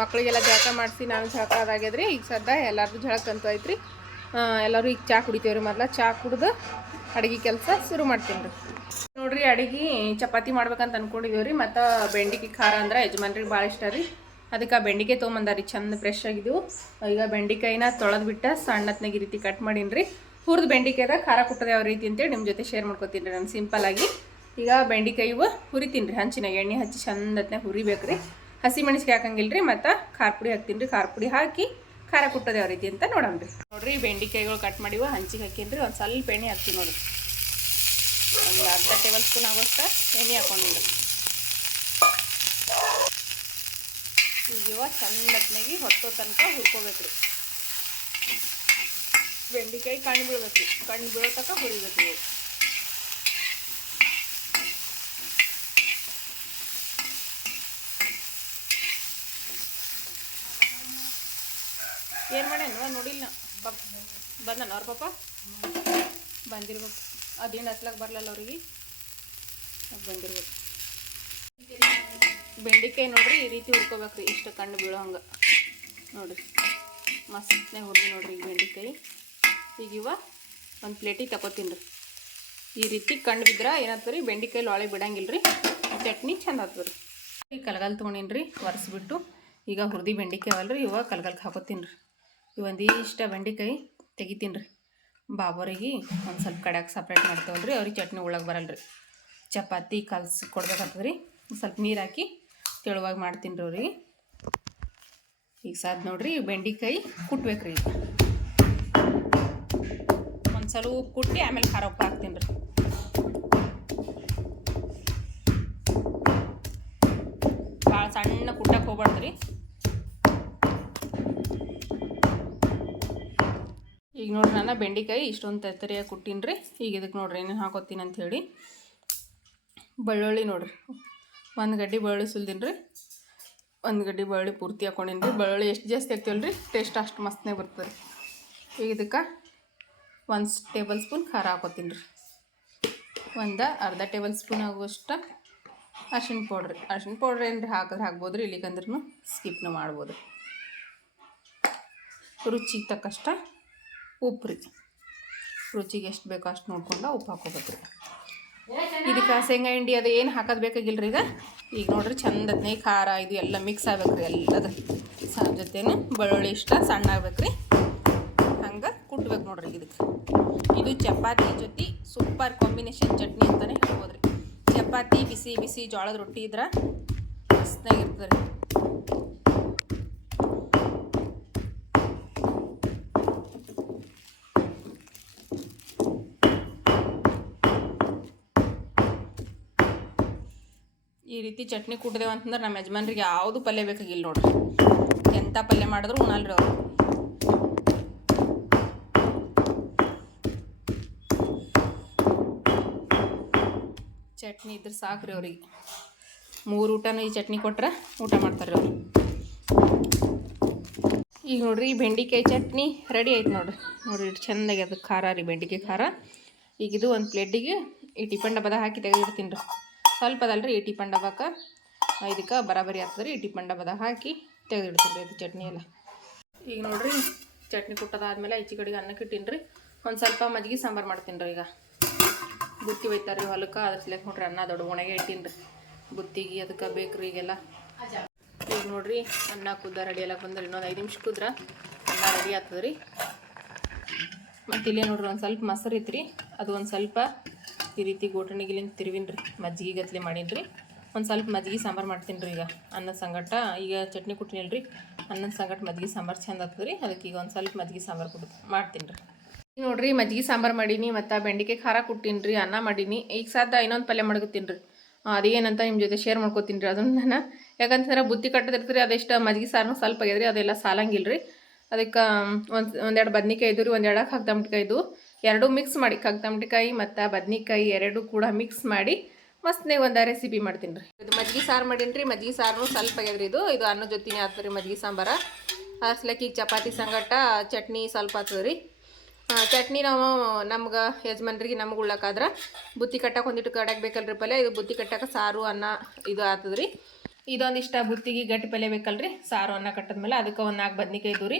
ಮಕ್ಕಳಿಗೆಲ್ಲ ಜಳಕ ಮಾಡಿಸಿ ನಾನು ಜಳಕ ಅದಾಗ್ಯದ್ರಿ. ಈಗ ಸದ್ಯ ಎಲ್ಲಾರ್ದು ಜಳಕ ಅಂತೂ ಐತ್ರಿ ಎಲ್ಲರೂ ಈಗ ಚಾ ಕುಡಿತೇವೆ ರೀ ಮೊದ್ಲು. ಚಾ ಕುಡ್ದು ಅಡುಗೆ ಕೆಲಸ ಶುರು ಮಾಡ್ತೀನಿ ರೀ ನೋಡ್ರಿ, ಅಡಿಗೆ ಚಪಾತಿ ಮಾಡ್ಬೇಕಂತ ಅನ್ಕೊಂಡಿದೇವ್ರಿ. ರೀ ಮತ್ತು ಬೆಂಡಿಕಾಯಿ ಖಾರ ಅಂದ್ರೆ ಯಜಮಾನ್ರಿಗೆ ಭಾಳ ಇಷ್ಟ ರೀ. ಅದಕ್ಕೆ ಆ ತೊಗೊಂಬಂದಾರಿ, ಚಂದ ಫ್ರೆಶ್ ಆಗಿದ್ದು ಈಗ ಬೆಂಡಿಕಾಯಿನ ತೊಳೆದು ಬಿಟ್ಟ ಸಣ್ಣತ್ನಾಗ ಈ ರೀತಿ ಕಟ್ ಮಾಡೀನಿ ರೀ ಹುರಿದು ಬೆಂಡಿಕಾಯ್ದ ಖಾರ ಕುಟ್ಟದ ಯಾವ ರೀತಿ ಅಂತೇಳಿ ನಿಮ್ಮ ಜೊತೆ ಶೇರ್ ಮಾಡ್ಕೊತೀನಿ ರೀ ನಾನು ಸಿಂಪಲ್ ಆಗಿ. ಈಗ ಬೆಂಡಿಕಾಯಿ ಹುರಿತೀನಿ ರೀ ಹಂಚಿನಾಗ ಎಣ್ಣೆ ಹಚ್ಚಿ ಚಂದತ್ನಾಗ ಹುರಿಬೇಕು ರೀ ಹಸಿ ಮೆಣಸಿಗೆ ಹಾಕಂಗಿಲ್ಲ ರೀ ಮತ್ತು ಖಾರ ಪುಡಿ ಹಾಕ್ತೀನಿ ರೀ ಖಾರ ಪುಡಿ ಹಾಕಿ ಖಾರ ಕುಟ್ಟದ ಯಾವ ರೀತಿ ಅಂತ ನೋಡೋಣ ರೀ. ನೋಡಿರಿ, ಬೆಂಡಿಕಾಯಿಗಳು ಕಟ್ ಮಾಡಿವ, ಹಂಚಿಗೆ ಹಾಕೀನಿ ರೀ ಒಂದು ಸ್ವಲ್ಪ ಎಣ್ಣೆ ಹಾಕ್ತೀನಿ ನೋಡ್ರಿ. ಒಂದು ಅರ್ಧ ಟೇಬಲ್ ಸ್ಪೂನ್ ಆಗೋಷ್ಟು ಎಣ್ಣೆ ಹಾಕೊಂಡಿರಿ ಈಗ ಇವ ಚಂದತ್ನಾಗಿ ಹೊತ್ತೋ ತನಕ ಹುರ್ಕೋಬೇಕು ರೀ ಬೆಂಡಿಕಾಯಿ ಕಣ್ಣು ಬೀಳ್ಬೇಕು ರೀ ಕಣ್ಣು ಬೀಳೋ ತನಕ ಹುರಿಬೇಕು ಏನು ಮಾಡ್ಯಾನ ನೋಡಿಲ್ಲ ಬಂದನ ಅವ್ರ ಪಾಪ ಬಂದಿರ್ಬೇಕು. ಅದೇನು ಹಚ್ಲಕ್ಕೆ ಬರಲಲ್ಲ ಅವ್ರಿಗೆ? ಬಂದಿರ್ಬೇಕು. ಬೆಂಡಿಕಾಯಿ ನೋಡ್ರಿ, ಈ ರೀತಿ ಹುರ್ಕೋಬೇಕ್ರಿ, ಇಷ್ಟು ಕಣ್ಣು ಬೀಳೋ ಹಂಗೆ ನೋಡಿರಿ, ಮಸ್ತ್ನೇ ಹುರ್ದಿ ನೋಡ್ರಿ ಈಗ ಬೆಂಡಿಕಾಯಿ. ಈಗ ಇವ ಒಂದು ಪ್ಲೇಟಿಗೆ ತಗೋತೀನಿ ರೀ. ಈ ರೀತಿ ಕಣ್ಣು ಬಿದ್ರೆ ಏನಾಗ್ತದೆ ರೀ ಬೆಂಡಿಕಾಯಿ ಲೋಳೆ ಬಿಡಂಗಿಲ್ಲ ರೀ ಚಟ್ನಿ ಚೆಂದ ಆಗ್ತದೆ ರೀ ಈ ಕಲಗಲ್ ತೊಗೊಂಡಿನಿ ರೀ ಒರೆಸ್ಬಿಟ್ಟು. ಈಗ ಹುರ್ದಿ ಬೆಂಡೆಕಾಯಿ ಅವಲ್ರಿ ಇವಾಗ ಕಲ್ಗಲ್ಗೆ ಹಾಕೋತೀನಿ ರೀ ಇವೊಂದಿಷ್ಟ ಬೆಂಡೆಕಾಯಿ ತೆಗಿತೀನಿ ರೀ. ಬಾಬೋರಿಗೆ ಒಂದು ಸ್ವಲ್ಪ ಕಡ್ಯಾಕ ಸಪ್ರೇಟ್ ಮಾಡ್ತೇವಲ್ಲ ರೀ ಅವ್ರಿಗೆ ಚಟ್ನಿ ಒಳಗೆ ಬರಲ್ಲ ರೀ ಚಪಾತಿ ಕಲಸಿ ಕೊಡ್ಬೇಕಾಗ್ತದೆ ರೀ ಸ್ವಲ್ಪ ನೀರು ಹಾಕಿ ತೆಳುವಾಗಿ ಮಾಡ್ತೀನಿ ರೀ ಅವ್ರಿಗೆ. ಈಗ ಸಾದ್ ನೋಡ್ರಿ ಬೆಂಡೆಕಾಯಿ ಕುಟ್ಬೇಕು ರೀ ಒಂದು ಸಲ ಉಪ್ಪು ಕುಟ್ಟಿ ಆಮೇಲೆ ಖಾರ ಉಪ್ಪು ಹಾಕ್ತೀನಿ ರೀ. ಭಾಳ ಸಣ್ಣ ಕುಟ್ಟಕ್ಕೆ ಹೋಗ್ಬಾರ್ದು ರೀ ಈಗ ನೋಡ್ರಿ ನಾನು ಬೆಂಡೆಕಾಯಿ ಇಷ್ಟೊಂದು ತರಿಯಾಗಿ ಕುಟ್ಟೀನಿ ರೀ ಈಗ ಇದಕ್ಕೆ ನೋಡ್ರಿ ಏನೇನು ಹಾಕೋತೀನಿ ಅಂತ ಹೇಳಿ. ಬೆಳ್ಳುಳ್ಳಿ ನೋಡ್ರಿ. ಒಂದು ಗಡ್ಡಿ ಬೆಳ್ಳುಳ್ಳಿ ಸುಲ್ದೀನಿ ರೀ ಒಂದು ಗಡ್ಡಿ ಬೆಳ್ಳುಳ್ಳಿ ಪೂರ್ತಿ ಹಾಕೊಂಡೀನಿ ರೀ ಬೆಳ್ಳುಳ್ಳಿ ಎಷ್ಟು ಜಾಸ್ತಿ ಹಾಕ್ತೀವಲ್ಲ ರೀ ಟೇಸ್ಟ್ ಅಷ್ಟು ಮಸ್ತ್ನೇ ಬರ್ತದೆ ಈಗ ಇದಕ್ಕೆ ಒಂದು ಟೇಬಲ್ ಸ್ಪೂನ್ ಖಾರ ಹಾಕೋತೀನಿ ರೀ. ಒಂದು ಅರ್ಧ ಟೇಬಲ್ ಸ್ಪೂನ್ ಆಗುವಷ್ಟು ಅರ್ಶಿನ ಪೌಡ್ರಿ. ಅರ್ಶಿನ ಪೌಡ್ರ್ ಏನು ರೀ ಹಾಕಿದ್ರೆ ಹಾಕ್ಬೋದು ರೀ ಇಲ್ಲಿಗಂದ್ರೂ ಸ್ಕಿಪ್ನು ಮಾಡ್ಬೋದು ರುಚಿಗೆ ತಕ್ಕಷ್ಟ ಉಪ್ಪು ರೀ ರುಚಿಗೆ ಎಷ್ಟು ಬೇಕೋ ಅಷ್ಟು ನೋಡ್ಕೊಂಡು ಉಪ್ಪು ಹಾಕೋಬೇಕು. ಇದಕ್ಕೆ ಶೇಂಗಾ ಹಿಂಡಿ ಅದು ಏನು ಹಾಕೋದು ಬೇಕಾಗಿಲ್ಲ ರೀ ಈಗ? ಈಗ ನೋಡ್ರಿ ಚಂದತ್ನೇ ಖಾರ ಇದು ಎಲ್ಲ ಮಿಕ್ಸ್ ಆಗ್ಬೇಕು ರೀ ಎಲ್ಲದ. ಸ ಜೊತೆನೇ ಬೆಳ್ಳುಳ್ಳಿ ಇಷ್ಟ ಸಣ್ಣ ಆಗ್ಬೇಕು ರೀ ಹಂಗೆ ಕುಟ್ಬೇಕು ನೋಡ್ರಿ ಇದಕ್ಕೆ. ಇದು ಚಪಾತಿ ಜೊತೆ ಸೂಪರ್ ಕಾಂಬಿನೇಷನ್ ಚಟ್ನಿ ಅಂತಲೇ ಹೇಳ್ಬೋದು ರೀ ಚಪಾತಿ ಬಿಸಿ ಬಿಸಿ ಜೋಳದ ರೊಟ್ಟಿ ಇದ್ರೆ ಮಸ್ತಾಗಿರ್ತದೆ ರೀ ಈ ರೀತಿ ಚಟ್ನಿ ಕುಟ್ದೇವು ಅಂತಂದ್ರೆ ನಮ್ಮ ಯಜಮಾನ್ರಿಗೆ ಯಾವುದು ಪಲ್ಯ ಬೇಕಾಗಿಲ್ಲ ನೋಡ್ರಿ. ಎಂಥ ಪಲ್ಯ ಮಾಡಿದ್ರು ಉಣಲ್ರಿ ಅವರು. ಚಟ್ನಿ ಇದ್ರೆ ಸಾಕ್ರಿ ಅವ್ರಿಗೆ. ಮೂರು ಊಟನೂ ಈ ಚಟ್ನಿ ಕೊಟ್ರೆ ಊಟ ಮಾಡ್ತಾರೆ ಅವರು. ಈಗ ನೋಡ್ರಿ ಈ ಬೆಂಡಿಕಾಯಿ ಚಟ್ನಿ ರೆಡಿ ಆಯ್ತು ನೋಡ್ರಿ. ನೋಡ್ರಿ ಇಟ್ಟು ಚೆಂದಾಗಿ ಅದು ಖಾರ ರೀ ಬೆಂಡಿಕಾಯಿ ಖಾರ. ಈಗ ಇದು ಒಂದು ಪ್ಲೇಟಿಗೆ ಈ ಟಿಫನ್ ಡಬ್ಬದ ಹಾಕಿ ತೆಗೆದಿಡ್ತೀನಿ ರೀ. ಸ್ವಲ್ಪ ಅದಲ್ರಿ ಇಟ್ಟಿ ಪಂಡಬಕ್ಕ ಇದಕ್ಕೆ ಬರಾಬರಿ ಆಗ್ತದೆ ರೀ ಇಟಿ ಹಾಕಿ ತೆಗೆದಿಡ್ತೀವಿ ಅದು ಚಟ್ನಿ ಎಲ್ಲ. ಈಗ ನೋಡ್ರಿ, ಚಟ್ನಿ ಕುಟ್ಟದಾದ್ಮೇಲೆ ಈಚೆ ಕಡೆಗೆ ಅನ್ನಕ್ಕೆ ಇಟ್ಟಿನ್ರಿ. ಒಂದು ಸ್ವಲ್ಪ ಮಜ್ಜಿಗೆ ಸಾಂಬಾರು ಮಾಡ್ತೀನಿ ರೀ ಈಗ. ಬುತ್ತಿ ಒಯ್ತಾರೆ ರೀ ಹೊಲಕ್ಕೆ ಅದ್ರ ಸಲಕ್ಕೆ ನೋಡ್ರಿ ಅನ್ನ ದೊಡ್ಡ ಒಣಗೆ ಇಟ್ಟಿನಿ ರೀ ಬುತ್ತಿಗೆ ಅದಕ್ಕೆ ಬೇಕು ರೀ ಈಗೆಲ್ಲ. ಈಗ ನೋಡ್ರಿ, ಅನ್ನ ಕುದ್ದ ರೆಡಿ ಎಲ್ಲ ಬಂದ್ರೆ. ಇನ್ನೊಂದು ಐದು ನಿಮಿಷ ಕುದ್ರ ಅನ್ನ ರೆಡಿ ಆಗ್ತದೆ ರೀ ಮತ್ತು ಇಲ್ಲೇ ನೋಡ್ರಿ ಒಂದು ಸ್ವಲ್ಪ ಮೊಸರು ರೀ ಅದು ಒಂದು ಸ್ವಲ್ಪ ಈ ರೀತಿ ಗೋಟಣಿಗಿಲಿಂದ ತಿರುವಿನ ರೀ, ಮಜ್ಜಿಗೆ ಗತ್ಲೆ ಮಾಡೀನಿ ರೀ. ಒಂದು ಸ್ವಲ್ಪ ಮಜ್ಜಿಗೆ ಸಾಂಬಾರು ಮಾಡ್ತೀನಿ ರೀ ಈಗ, ಅನ್ನದ ಸಂಗಟ. ಈಗ ಚಟ್ನಿ ಕುಟ್ಟಿನಿಲ್ಲ ರೀ, ಅನ್ನದ ಸಂಗಟ ಮಜ್ಜಿಗೆ ಸಾಂಬಾರು ಚಂದ ಆಗ್ತದೆ ರೀ. ಅದಕ್ಕೆ ಈಗ ಒಂದು ಸ್ವಲ್ಪ ಮಜ್ಜಿಗೆ ಸಾಂಬಾರು ಕೊಟ್ಟು ಮಾಡ್ತೀನಿ ರೀ. ನೋಡ್ರಿ, ಮಜ್ಜಿಗೆ ಸಾಂಬಾರು ಮಾಡೀನಿ, ಮತ್ತು ಬೆಂಡಿಕೆ ಖಾರ ಕೊಟ್ಟೀನಿ ರೀ, ಅನ್ನ ಮಾಡೀನಿ. ಈಗ ಸಾಧ್ಯ ಇನ್ನೊಂದು ಪಲ್ಯ ಮಾಡ್ಕೊತೀನಿ ರೀ. ಅದೇನಂತ ನಿಮ್ಮ ಜೊತೆ ಶೇರ್ ಮಾಡ್ಕೋತೀನಿ ರೀ, ಅದನ್ನು ನಾನು. ಯಾಕಂತಂದ್ರೆ ಬುತ್ತಿ ಕಟ್ಟದಿರ್ತೀರಿ ಅದೆಷ್ಟು ಮಜ್ಜಿಗೆ ಸಾರು ಸ್ವಲ್ಪ ಆಗ್ಯದ್ರಿ ಅದೆಲ್ಲ ಸಾಲಂಗಿಲ್ಲ ರೀ. ಅದಕ್ಕೆ ಒಂದು ಒಂದೆರಡು ಬದ್ನಿಕಾಯಿ ಇದ್ದು ರೀ ಒಂದೆರಡು ಹಾಕಿ ಇದ್ದು ಎರಡೂ ಮಿಕ್ಸ್ ಮಾಡಿ ಕಗ್ತಂಬಟಿಕಾಯಿ ಮತ್ತು ಬದ್ನಿಕಾಯಿ ಎರಡೂ ಕೂಡ ಮಿಕ್ಸ್ ಮಾಡಿ ಮಸ್ತ್ನೇ ಒಂದು ರೆಸಿಪಿ ಮಾಡ್ತೀನಿ ರೀ. ಇದು ಮಜ್ಜಿಗೆ ಸಾರು ಮಾಡೀನಿ ರೀ. ಮಜ್ಜಿಗೆ ಸಾರು ಸ್ವಲ್ಪ ಆಗ್ಯದ್ರಿ ಇದು. ಇದು ಅನ್ನ ಜೊತೆನೇ ಆಗ್ತದೆ ರೀ ಮಜ್ಜಿಗೆ ಸಾಂಬಾರ. ಹಸ್ಲಕ್ಕಿ ಚಪಾತಿ ಸಂಗಟ ಚಟ್ನಿ ಸ್ವಲ್ಪ ಆಗ್ತದೆ ರೀ. ಚಟ್ನಿ ನಾವು ನಮ್ಗೆ ಯಜಮಾನ್ರಿಗೆ ನಮ್ಗೆ ಉಳ್ಳಕ್ಕಾದ್ರೆ ಬುತ್ತಿ ಕಟ್ಟಕ್ಕೆ ಒಂದಿಟ್ಟು ಕಡಕ್ಕೆ ಬೇಕಲ್ರಿ ಪಲ್ಯ. ಇದು ಬುತ್ತಿ ಕಟ್ಟಕ್ಕೆ ಸಾರು, ಅನ್ನ ಇದು ಆಗ್ತದೆ ರೀ. ಇದೊಂದಿಷ್ಟ ಬುತ್ತಿಗೆ ಗಟ್ಟಿ ಪಲ್ಯ ಬೇಕಲ್ರಿ. ಸಾರು, ಅನ್ನ ಕಟ್ಟದ್ಮೇಲೆ ಅದಕ್ಕೆ ಒಂದು ನಾಲ್ಕು ಬದ್ನಿಕಾಯಿ ಇದ್ದು ರೀ.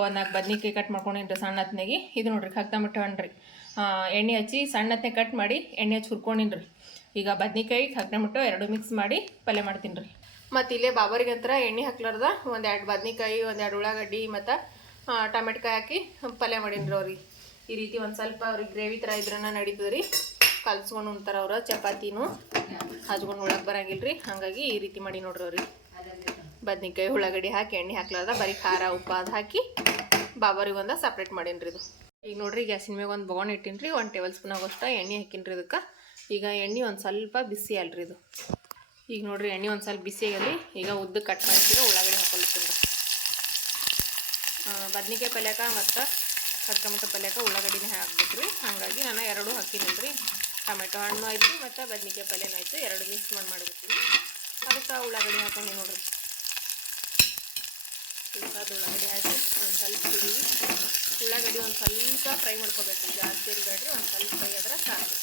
ಒಂದು ನಾಲ್ಕು ಬದ್ನಿಕಾಯಿ ಕಟ್ ಮಾಡ್ಕೊಂಡಿನ್ರಿ ಸಣ್ಣ ಹೊತ್ನಾಗಿ ಇದು ನೋಡ್ರಿ ಹಕ್ತಂಬಿಟ್ಟು ಹಣ್ರಿ ಎಣ್ಣೆ ಹಚ್ಚಿ ಸಣ್ಣ ಹೊತ್ನಾಗ ಕಟ್ ಮಾಡಿ ಎಣ್ಣೆ ಹಚ್ಚಿ ಹುರ್ಕೊಂಡಿನ್ರಿ. ಈಗ ಬದ್ನಿಕಾಯಿ ಹಕ್ತಂಬಿಟ್ಟು ಎರಡು ಮಿಕ್ಸ್ ಮಾಡಿ ಪಲ್ಯ ಮಾಡ್ತೀನಿ ರೀ ಮತ್ತು ಇಲ್ಲೇ ಬಾಬರಿಗಂತ್ರ ಎಣ್ಣೆ ಹಾಕ್ಲಾರ್ದ ಒಂದೆರಡು ಬದ್ನಿಕಾಯಿ ಒಂದೆರಡು ಉಳ್ಳಾಗಡ್ಡಿ, ಮತ್ತು ಟಮೆಟ್ಕಾಯಿ ಹಾಕಿ ಪಲ್ಯ ಮಾಡೀನಿ ರೀ ಅವ್ರಿಗೆ ಈ ರೀತಿ ಒಂದು ಸ್ವಲ್ಪ ಅವ್ರಿಗೆ ಗ್ರೇವಿ ಥರ ಇದ್ರನ್ನ ನಡೀತದೆ ರೀ ಕಲ್ಸ್ಕೊಂಡು ಉಣ್ತಾರೆ ಅವ್ರು, ಚಪಾತಿನೂ. ಹಚ್ಕೊಂಡು ಉಳಕ್ಕೆ ಬರಂಗಿಲ್ಲ ರೀ ಹಾಗಾಗಿ ಈ ರೀತಿ ಮಾಡಿ ನೋಡ್ರಿ ಅವ್ರಿಗೆ ಬದ್ನಿಕಾಯಿ ಉಳ್ಳಾಗಡ್ಡಿ ಹಾಕಿ, ಎಣ್ಣೆ ಹಾಕ್ಲಾರ್ದ, ಬರೀ ಖಾರ, ಉಪ್ಪು ಅದು ಹಾಕಿ ಬಾಬರಿಗೆ ಒಂದು ಸಪ್ರೇಟ್ ಮಾಡೀನಿ ಇದು. ಈಗ ನೋಡ್ರಿ ಗ್ಯಾಸಿನ ಮ್ಯಾಗ ಒಂದು ಬೌನ್ ರೀ ಒಂದು ಟೇಬಲ್ ಸ್ಪೂನ್ ಆಗೋಷ್ಟು ಎಣ್ಣೆ ಹಾಕಿನಿ ರೀ ಇದಕ್ಕೆ. ಈಗ ಎಣ್ಣೆ ಒಂದು ಸ್ವಲ್ಪ ಬಿಸಿ ಅಲ್ರಿ ಇದು. ಈಗ ನೋಡ್ರಿ ಎಣ್ಣೆ ಒಂದು ಸ್ವಲ್ಪ ಬಿಸಿ ಆಗಲಿ ಈಗ ಉದ್ದ ಕಟ್ ಮಾಡ್ತೀರ ಉಳ್ಳಾಗಡ್ಡಿ ಹಾಕೊಳ್ತೀನಿ ಬದ್ನಿಕಾಯಿ ಪಲ್ಯಕ ಮತ್ತು ಕರ್ಕಮಟ ಪಲ್ಯಕ ಉಳ್ಳಾಗಡ್ಡಿನ ಹಾಕ್ಬೇಕು ರೀ ಹಾಗಾಗಿ ನಾನು ಎರಡು ರೀ ಟೊಮೆಟೊ ಹಣ್ಣು ಆಯಿತು ಮತ್ತು ಬದ್ನಿಕಾಯಿ ಪಲ್ಯನೂ ಆಯಿತು, ಎರಡು ಮಿಕ್ಸ್ ಮಾಡಿ ಮಾಡಿಬಿಡ್ತೀನಿ. ಅದಕ್ಕೆ ಉಳ್ಳಾಗಡ್ಡಿ ಹಾಕೊಂಡು ನೋಡ್ರಿ. ಉಳ್ಳಾಗಡ್ಡಿ ಹಾಕಿ ಒಂದು ಸ್ವಲ್ಪ ತಿರುಗಿ ಉಳ್ಳಾಗಡ್ಡಿ ಒಂದು ಸ್ವಲ್ಪ ಫ್ರೈ ಮಾಡ್ಕೋಬೇಕು. ಜಾಸ್ತಿ ಇರಬೇಡ್ರಿ ಒಂದು ಸ್ವಲ್ಪ ಫ್ರೈ ಆದ್ರೆ ಸಾಕು.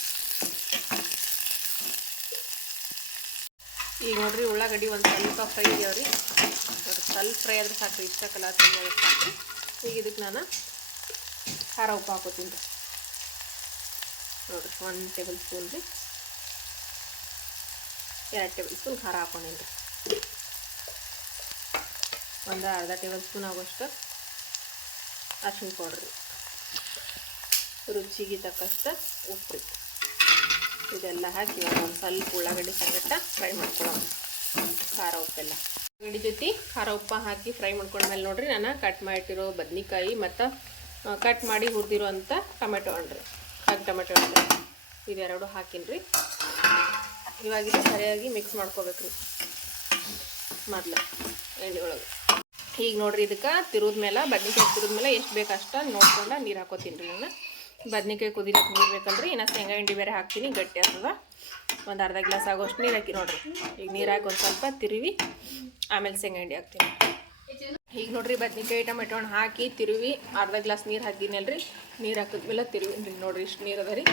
ಈಗ ನೋಡ್ರಿ ಉಳ್ಳಾಗಡ್ಡಿ ಒಂದು ಸ್ವಲ್ಪ ಫ್ರೈ ಆಗ್ಯಾವ್ರಿ. ನೋಡ್ರಿ ಸ್ವಲ್ಪ ಫ್ರೈ ಆದ್ರೆ ಸಾಕು, ಇಷ್ಟ ಕಲಾ ತಿಂಗಳು ಸಾಕು. ಈಗ ಇದಕ್ಕೆ ನಾನು ಖಾರ ಉಪ್ಪು ಹಾಕೋತೀನಿ ರೀ. ನೋಡ್ರಿ ಒನ್ ಟೇಬಲ್ ಸ್ಪೂನ್ ರೀ. ಎರಡು ಟೇಬಲ್ ಸ್ಪೂನ್ ಖಾರ ಹಾಕೊಂಡಿನಿ ರೀ. ಒಂದು ಅರ್ಧ ಟೇಬಲ್ ಸ್ಪೂನ್ ಆಗೋಷ್ಟು ಅರ್ಶಿನ ಪೌಡ್ರ್ ರುಚಿಗೆ ತಕ್ಕಷ್ಟು ಉಪ್ಪು ಇದೆಲ್ಲ ಹಾಕಿ ಒಂದು ಸ್ವಲ್ಪ ಉಳ್ಳಾಗಡ್ಡಿ ಸಂಗಟ ಫ್ರೈ ಮಾಡ್ಕೊಳ್ಳೋಣ ಖಾರ ಉಪ್ಪೆಲ್ಲ. ಉಳ್ಳಾಗಡ್ಡಿ ಜೊತೆ ಖಾರ ಉಪ್ಪು ಹಾಕಿ ಫ್ರೈ ಮಾಡ್ಕೊಂಡ್ಮೇಲೆ ನೋಡಿರಿ ನಾನು ಕಟ್ ಮಾಡಿಟ್ಟಿರೋ ಬದ್ನಿಕಾಯಿ ಮತ್ತು ಕಟ್ ಮಾಡಿ ಹುರಿದಿರೋ ಅಂಥ ಟೊಮೆಟೊ ಹಣ್ರಿ. ಹಾಕಿ ಟೊಮೆಟೊ ಹಣ್ಣು ಇವೆರಡು ಹಾಕಿನ್ರಿ. ಇವಾಗ ಸರಿಯಾಗಿ ಮಿಕ್ಸ್ ಮಾಡ್ಕೋಬೇಕು ರೀ ಮೊದ್ಲು ಎಣ್ಣೆ ಒಳಗೆ. ಈಗ ನೋಡ್ರಿ ಇದಕ್ಕೆ ತಿರುದ ಮೇಲೆ, ಬದ್ನಿಕಾಯಿ ತಿರುದ ಮೇಲೆ ಎಷ್ಟು ಬೇಕು ಅಷ್ಟು ನೋಡ್ಕೊಂಡು ನೀರು ಹಾಕೋತೀನಿ ರೀ ನಾನು. ಬದ್ನಿಕಾಯಿ ಕುದಿಲಕ್ಕೆ ನೀರು ಬೇಕಲ್ರಿ, ಇನ್ನು ಶೇಂಗಾ ಹಿಂಡಿ ಬೇರೆ ಹಾಕ್ತೀನಿ, ಗಟ್ಟಿ ಆಗ್ತದ. ಒಂದು ಅರ್ಧ ಗ್ಲಾಸ್ ಆಗೋಷ್ಟು ನೀರು ಹಾಕಿ ನೋಡ್ರಿ. ಈಗ ನೀರು ಹಾಕಿ ಒಂದು ಸ್ವಲ್ಪ ತಿರುವಿ, ಆಮೇಲೆ ಶೇಂಗಾ ಹಿಂಡಿ ಹಾಕ್ತೀನಿ. ಈಗ ನೋಡ್ರಿ ಬದ್ನಿಕಾಯಿ ಟೊಮೆಟೊ ಹಣ್ಣು ಹಾಕಿ ತಿರುವಿ, ಅರ್ಧ ಗ್ಲಾಸ್ ನೀರು ಹಾಕಿದ್ದೀನಲ್ರಿ ನೀರು ಹಾಕಿದ್ಮೇಲೆ ತಿರುವಿನಿ ರೀ ನೋಡ್ರಿ ಇಷ್ಟು ನೀರು ಅದ ರೀ.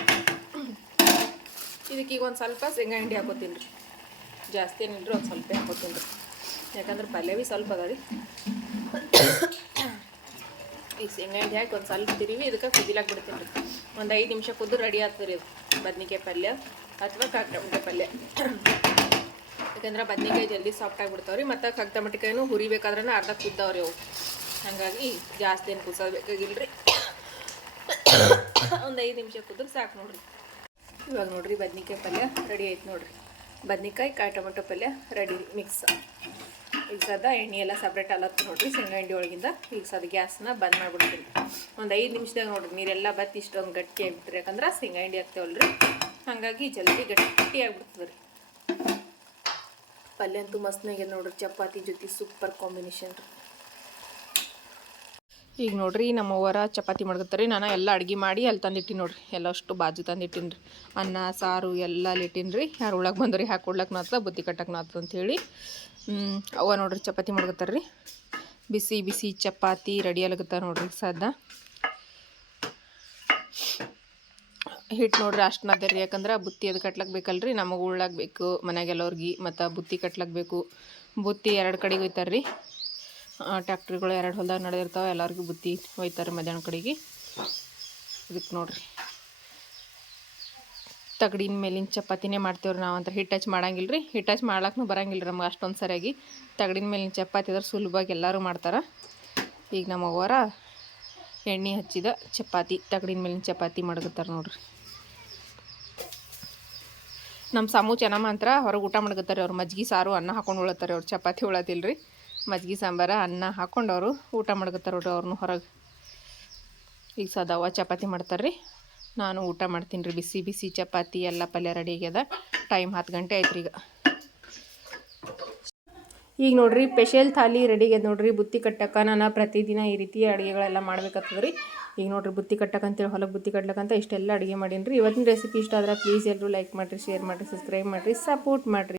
ಇದಕ್ಕೆ ಈಗ ಒಂದು ಸ್ವಲ್ಪ ಶೇಂಗಾ ಹಿಂಡಿ ಹಾಕೋತೀನಿ ರೀ. ಜಾಸ್ತಿ ಏನಿಲ್ರಿ, ಒಂದು ಸ್ವಲ್ಪ ಹಾಕೋತೀನಿ ರೀ. ಯಾಕಂದ್ರೆ ಪಲ್ಯ ಭೀ ಸ್ವಲ್ಪ ಅದ ರೀ. ಈಗ ಶೇಂಗಾ ಹಿಂಡಿ ಹಾಕಿ ಒಂದು ಸ್ವಲ್ಪ ತಿರುವಿ ಇದಕ್ಕೆ ಕುದಿಲಾಕ್ ಬಿಡ್ತೀನಿ ರೀ. ಒಂದು ಐದು ನಿಮಿಷ ಕುದ್ದು ರೆಡಿ ಆಗ್ತದೆ ರೀ ಇದು ಬದ್ನಿಕಾಯಿ ಪಲ್ಯ ಅಥವಾ ಕಾಕಡಂಬೆ ಪಲ್ಯ. ಯಾಕಂದ್ರೆ ಬದ್ನಿಕಾಯಿ ಜಲ್ದಿ ಸಾಫ್ಟ್ ಆಗಿಬಿಡ್ತಾವ್ರಿ, ಮತ್ತು ಕಗ್ ಟಮಟಿಕಾಯಿನೂ ಹುರಿಬೇಕಾದ್ರೆ ಅರ್ಧ ಕುದ್ದವ್ರಿ ಅವು. ಹಾಗಾಗಿ ಜಾಸ್ತಿ ಏನು ಕುಸೋದು ಬೇಕಾಗಿಲ್ಲ ರೀ ಒಂದು ಐದು ನಿಮಿಷ ಕುದ್ರೆ ಸಾಕು ನೋಡ್ರಿ. ಇವಾಗ ನೋಡ್ರಿ ಬದ್ನಿಕಾಯಿ ಪಲ್ಯ ರೆಡಿ ಆಯ್ತು ನೋಡ್ರಿ. ಬದ್ನಿಕಾಯಿ ಕಾಯಿ ಟೊಮೆಟೊ ಪಲ್ಯ ರೆಡಿ ಮಿಕ್ಸ್ ಈಗ ಸದ ಎಣ್ಣೆ ಎಲ್ಲ ಸಪ್ರೇಟ್ ಅಲ್ಲತ್ತು ನೋಡ್ರಿ ಶೇಂಗಾ ಎಂಡಿ ಒಳಗಿಂದ. ಈಗ ಸದ ಗ್ಯಾಸ್ನ ಬಂದ್ ಮಾಡ್ಬಿಡ್ತೀನಿ. ಒಂದು ಐದು ನಿಮಿಷದಾಗ ನೋಡ್ರಿ ನೀರೆಲ್ಲ ಬತ್ತಿ ಇಷ್ಟೊಂದು ಗಟ್ಟಿ ಆಗಿಬಿಟ್ರಿ ಯಾಕಂದ್ರೆ ಶೇಂಗಾ ಹಿಂಡಿ ರೀ ಹಾಗಾಗಿ ಜಲ್ದಿ ಗಟ್ಟಿ ಆಗಿಬಿಡ್ತದೆ ರೀ ಪಲ್ಯ ಅಂತೂ ಮಸ್ತ್ನಾಗಿದೆ ನೋಡ್ರಿ ಚಪಾತಿ ಜೊತೆ ಸೂಪರ್ ಕಾಂಬಿನೇಷನ್ ರೀ. ಈಗ ನೋಡ್ರಿ ನಮ್ಮ ಅವರ ಚಪಾತಿ ಮಾಡ್ಕೊತಾರೆ. ನಾನು ಎಲ್ಲ ಅಡುಗೆ ಮಾಡಿ ಅಲ್ಲಿ ತಂದಿಟ್ಟಿನಿ ನೋಡ್ರಿ. ಎಲ್ಲ ಅಷ್ಟು ಬಾಜು ತಂದಿಟ್ಟಿನಿ ರೀ. ಅನ್ನ ಸಾರು ಎಲ್ಲ ಅಲ್ಲಿ ಇಟ್ಟಿನಿ ರೀ. ಯಾರು ಒಳಗೆ ಬಂದ್ರಿ ಹಾಕೊಡ್ಲಕ್ಕೆ ನಾತ ಬುತ್ತಿ ಕಟ್ಟಕ್ಕೆ ನಾತ್ ಅಂತೇಳಿ ಅವ್ವ ನೋಡ್ರಿ ಚಪಾತಿ ಮಾಡ್ಕೊತಾರ್ರಿ. ಬಿಸಿ ಬಿಸಿ ಚಪಾತಿ ರೆಡಿ ಆಗತ್ತ ನೋಡ್ರಿ ಸಾದ ಹಿಟ್ಟು ನೋಡ್ರಿ ಅಷ್ಟು ಅದೇ ರೀ, ಯಾಕಂದ್ರೆ ಬುತ್ತಿ ಅದು ಕಟ್ಲಕ್ಕೆ ಬೇಕಲ್ರಿ ನಮಗೆ ಉಳ್ಳಾಗ ಬೇಕು ಮನೆಗೆಲ್ಲವ್ರಿಗೆ ಮತ್ತು ಬುತ್ತಿ ಕಟ್ಲಕ್ಕೆ ಬೇಕು ಬುತ್ತಿ ಎರಡು ಕಡೆಗೆ ಒಯ್ತಾರೆ ರೀ ಟ್ಯಾಕ್ಟ್ರಿಗಳು ಎರಡು ಹೊಲ್ದಾಗ ನಡೆದಿರ್ತಾವೆ, ಎಲ್ಲರಿಗೂ ಬುತ್ತಿ ಒಯ್ತಾರೆ ಮಧ್ಯಾಹ್ನ ಕಡೆಗೆ. ಇದಕ್ಕೆ ನೋಡ್ರಿ. ತಗಡಿನ ಮೇಲಿನ ಚಪಾತಿನೇ ಮಾಡ್ತೇವ್ರಿ ನಾವು ಅಂತ ಹಿಟ್ಟು ಟಚ್ ಮಾಡಂಗಿಲ್ಲ ರೀ ಹಿಟ್ಟು ಟಚ್ ಮಾಡ್ಲಕ್ಕೂ ಬರಂಗಿಲ್ಲ ರೀ ನಮ್ಗೆ ಅಷ್ಟೊಂದು ಸರಿಯಾಗಿ. ತಗಡಿನ ಮೇಲಿನ ಚಪಾತಿ ಅದ್ರ ಸುಲಭವಾಗಿ ಎಲ್ಲರೂ ಮಾಡ್ತಾರೆ. ಈಗ ನಮ್ಮ ಅವ್ವರ ಎಣ್ಣೆ ಹಚ್ಚಿದ ಚಪಾತಿ, ತಗಡಿನ ಮೇಲಿನ ಚಪಾತಿ ಮಾಡ್ಕೊತಾರೆ ನೋಡ್ರಿ. ನಮ್ಮ ಸಾಮು ಚೆನ್ನಮ್ಮ ಅಂತರ ಹೊರಗೆ ಊಟ ಮಾಡ್ಕತ್ತಾರೆ ಅವ್ರು ಮಜ್ಜಿಗೆ ಸಾರು ಅನ್ನ ಹಾಕೊಂಡು ಉಳತ್ತಾರೆ, ಅವ್ರು ಚಪಾತಿ ಉಳತಿಲ್ಲ ರೀ ಮಜ್ಜಿಗೆ ಸಾಂಬಾರ, ಅನ್ನ ಹಾಕೊಂಡು ಅವರು ಊಟ ಮಾಡ್ಕತ್ತಾರೆ ನೋಡ್ರಿ ಅವ್ರನ್ನೂ ಹೊರಗೆ. ಈಗ ಸದಾವ ಚಪಾತಿ ಮಾಡ್ತಾರೆ ರೀ ನಾನು ಊಟ ಮಾಡ್ತೀನಿ ರೀ. ಬಿಸಿ ಬಿಸಿ ಚಪಾತಿ, ಎಲ್ಲ ಪಲ್ಯ ರೆಡಿ ಆಗ್ಯದ. ಟೈಮ್ ಹತ್ತು ಗಂಟೆ ಆಯ್ತು ಈಗ. ಈಗ ನೋಡ್ರಿ ಸ್ಪೆಷಲ್ ಥಾಲಿ ರೆಡಿ ಆಗ್ಯದ ನೋಡ್ರಿ. ಬುತ್ತಿ ಕಟ್ಟಕ್ಕ ನಾನು ಪ್ರತಿದಿನ ಈ ರೀತಿ ಅಡುಗೆಗಳೆಲ್ಲ ಮಾಡ್ಬೇಕಾಗ್ತದೆ ರೀ. ಈಗ ನೋಡ್ರಿ, ಬುತ್ತಿ ಕಟ್ಟಕ್ಕೆ ಅಂತೇಳಿ ಹೊಲಕ್ಕೆ ಬುತ್ತಿ ಕಟ್ಲಕ್ಕಂತ ಇಷ್ಟೆಲ್ಲ ಅಡುಗೆ ಮಾಡೀನಿ ರೀ ಇವತ್ತಿನ ರೆಸಿಪಿ ಇಷ್ಟ ಆದ್ರೆ ಪ್ಲೀಸ್ ಎಲ್ಲರೂ ಲೈಕ್ ಮಾಡಿರಿ ಶೇರ್ ಮಾಡಿರಿ ಸಬ್ಸ್ಕ್ರೈಬ್ ಮಾಡಿರಿ ಸಪೋರ್ಟ್ ಮಾಡಿರಿ.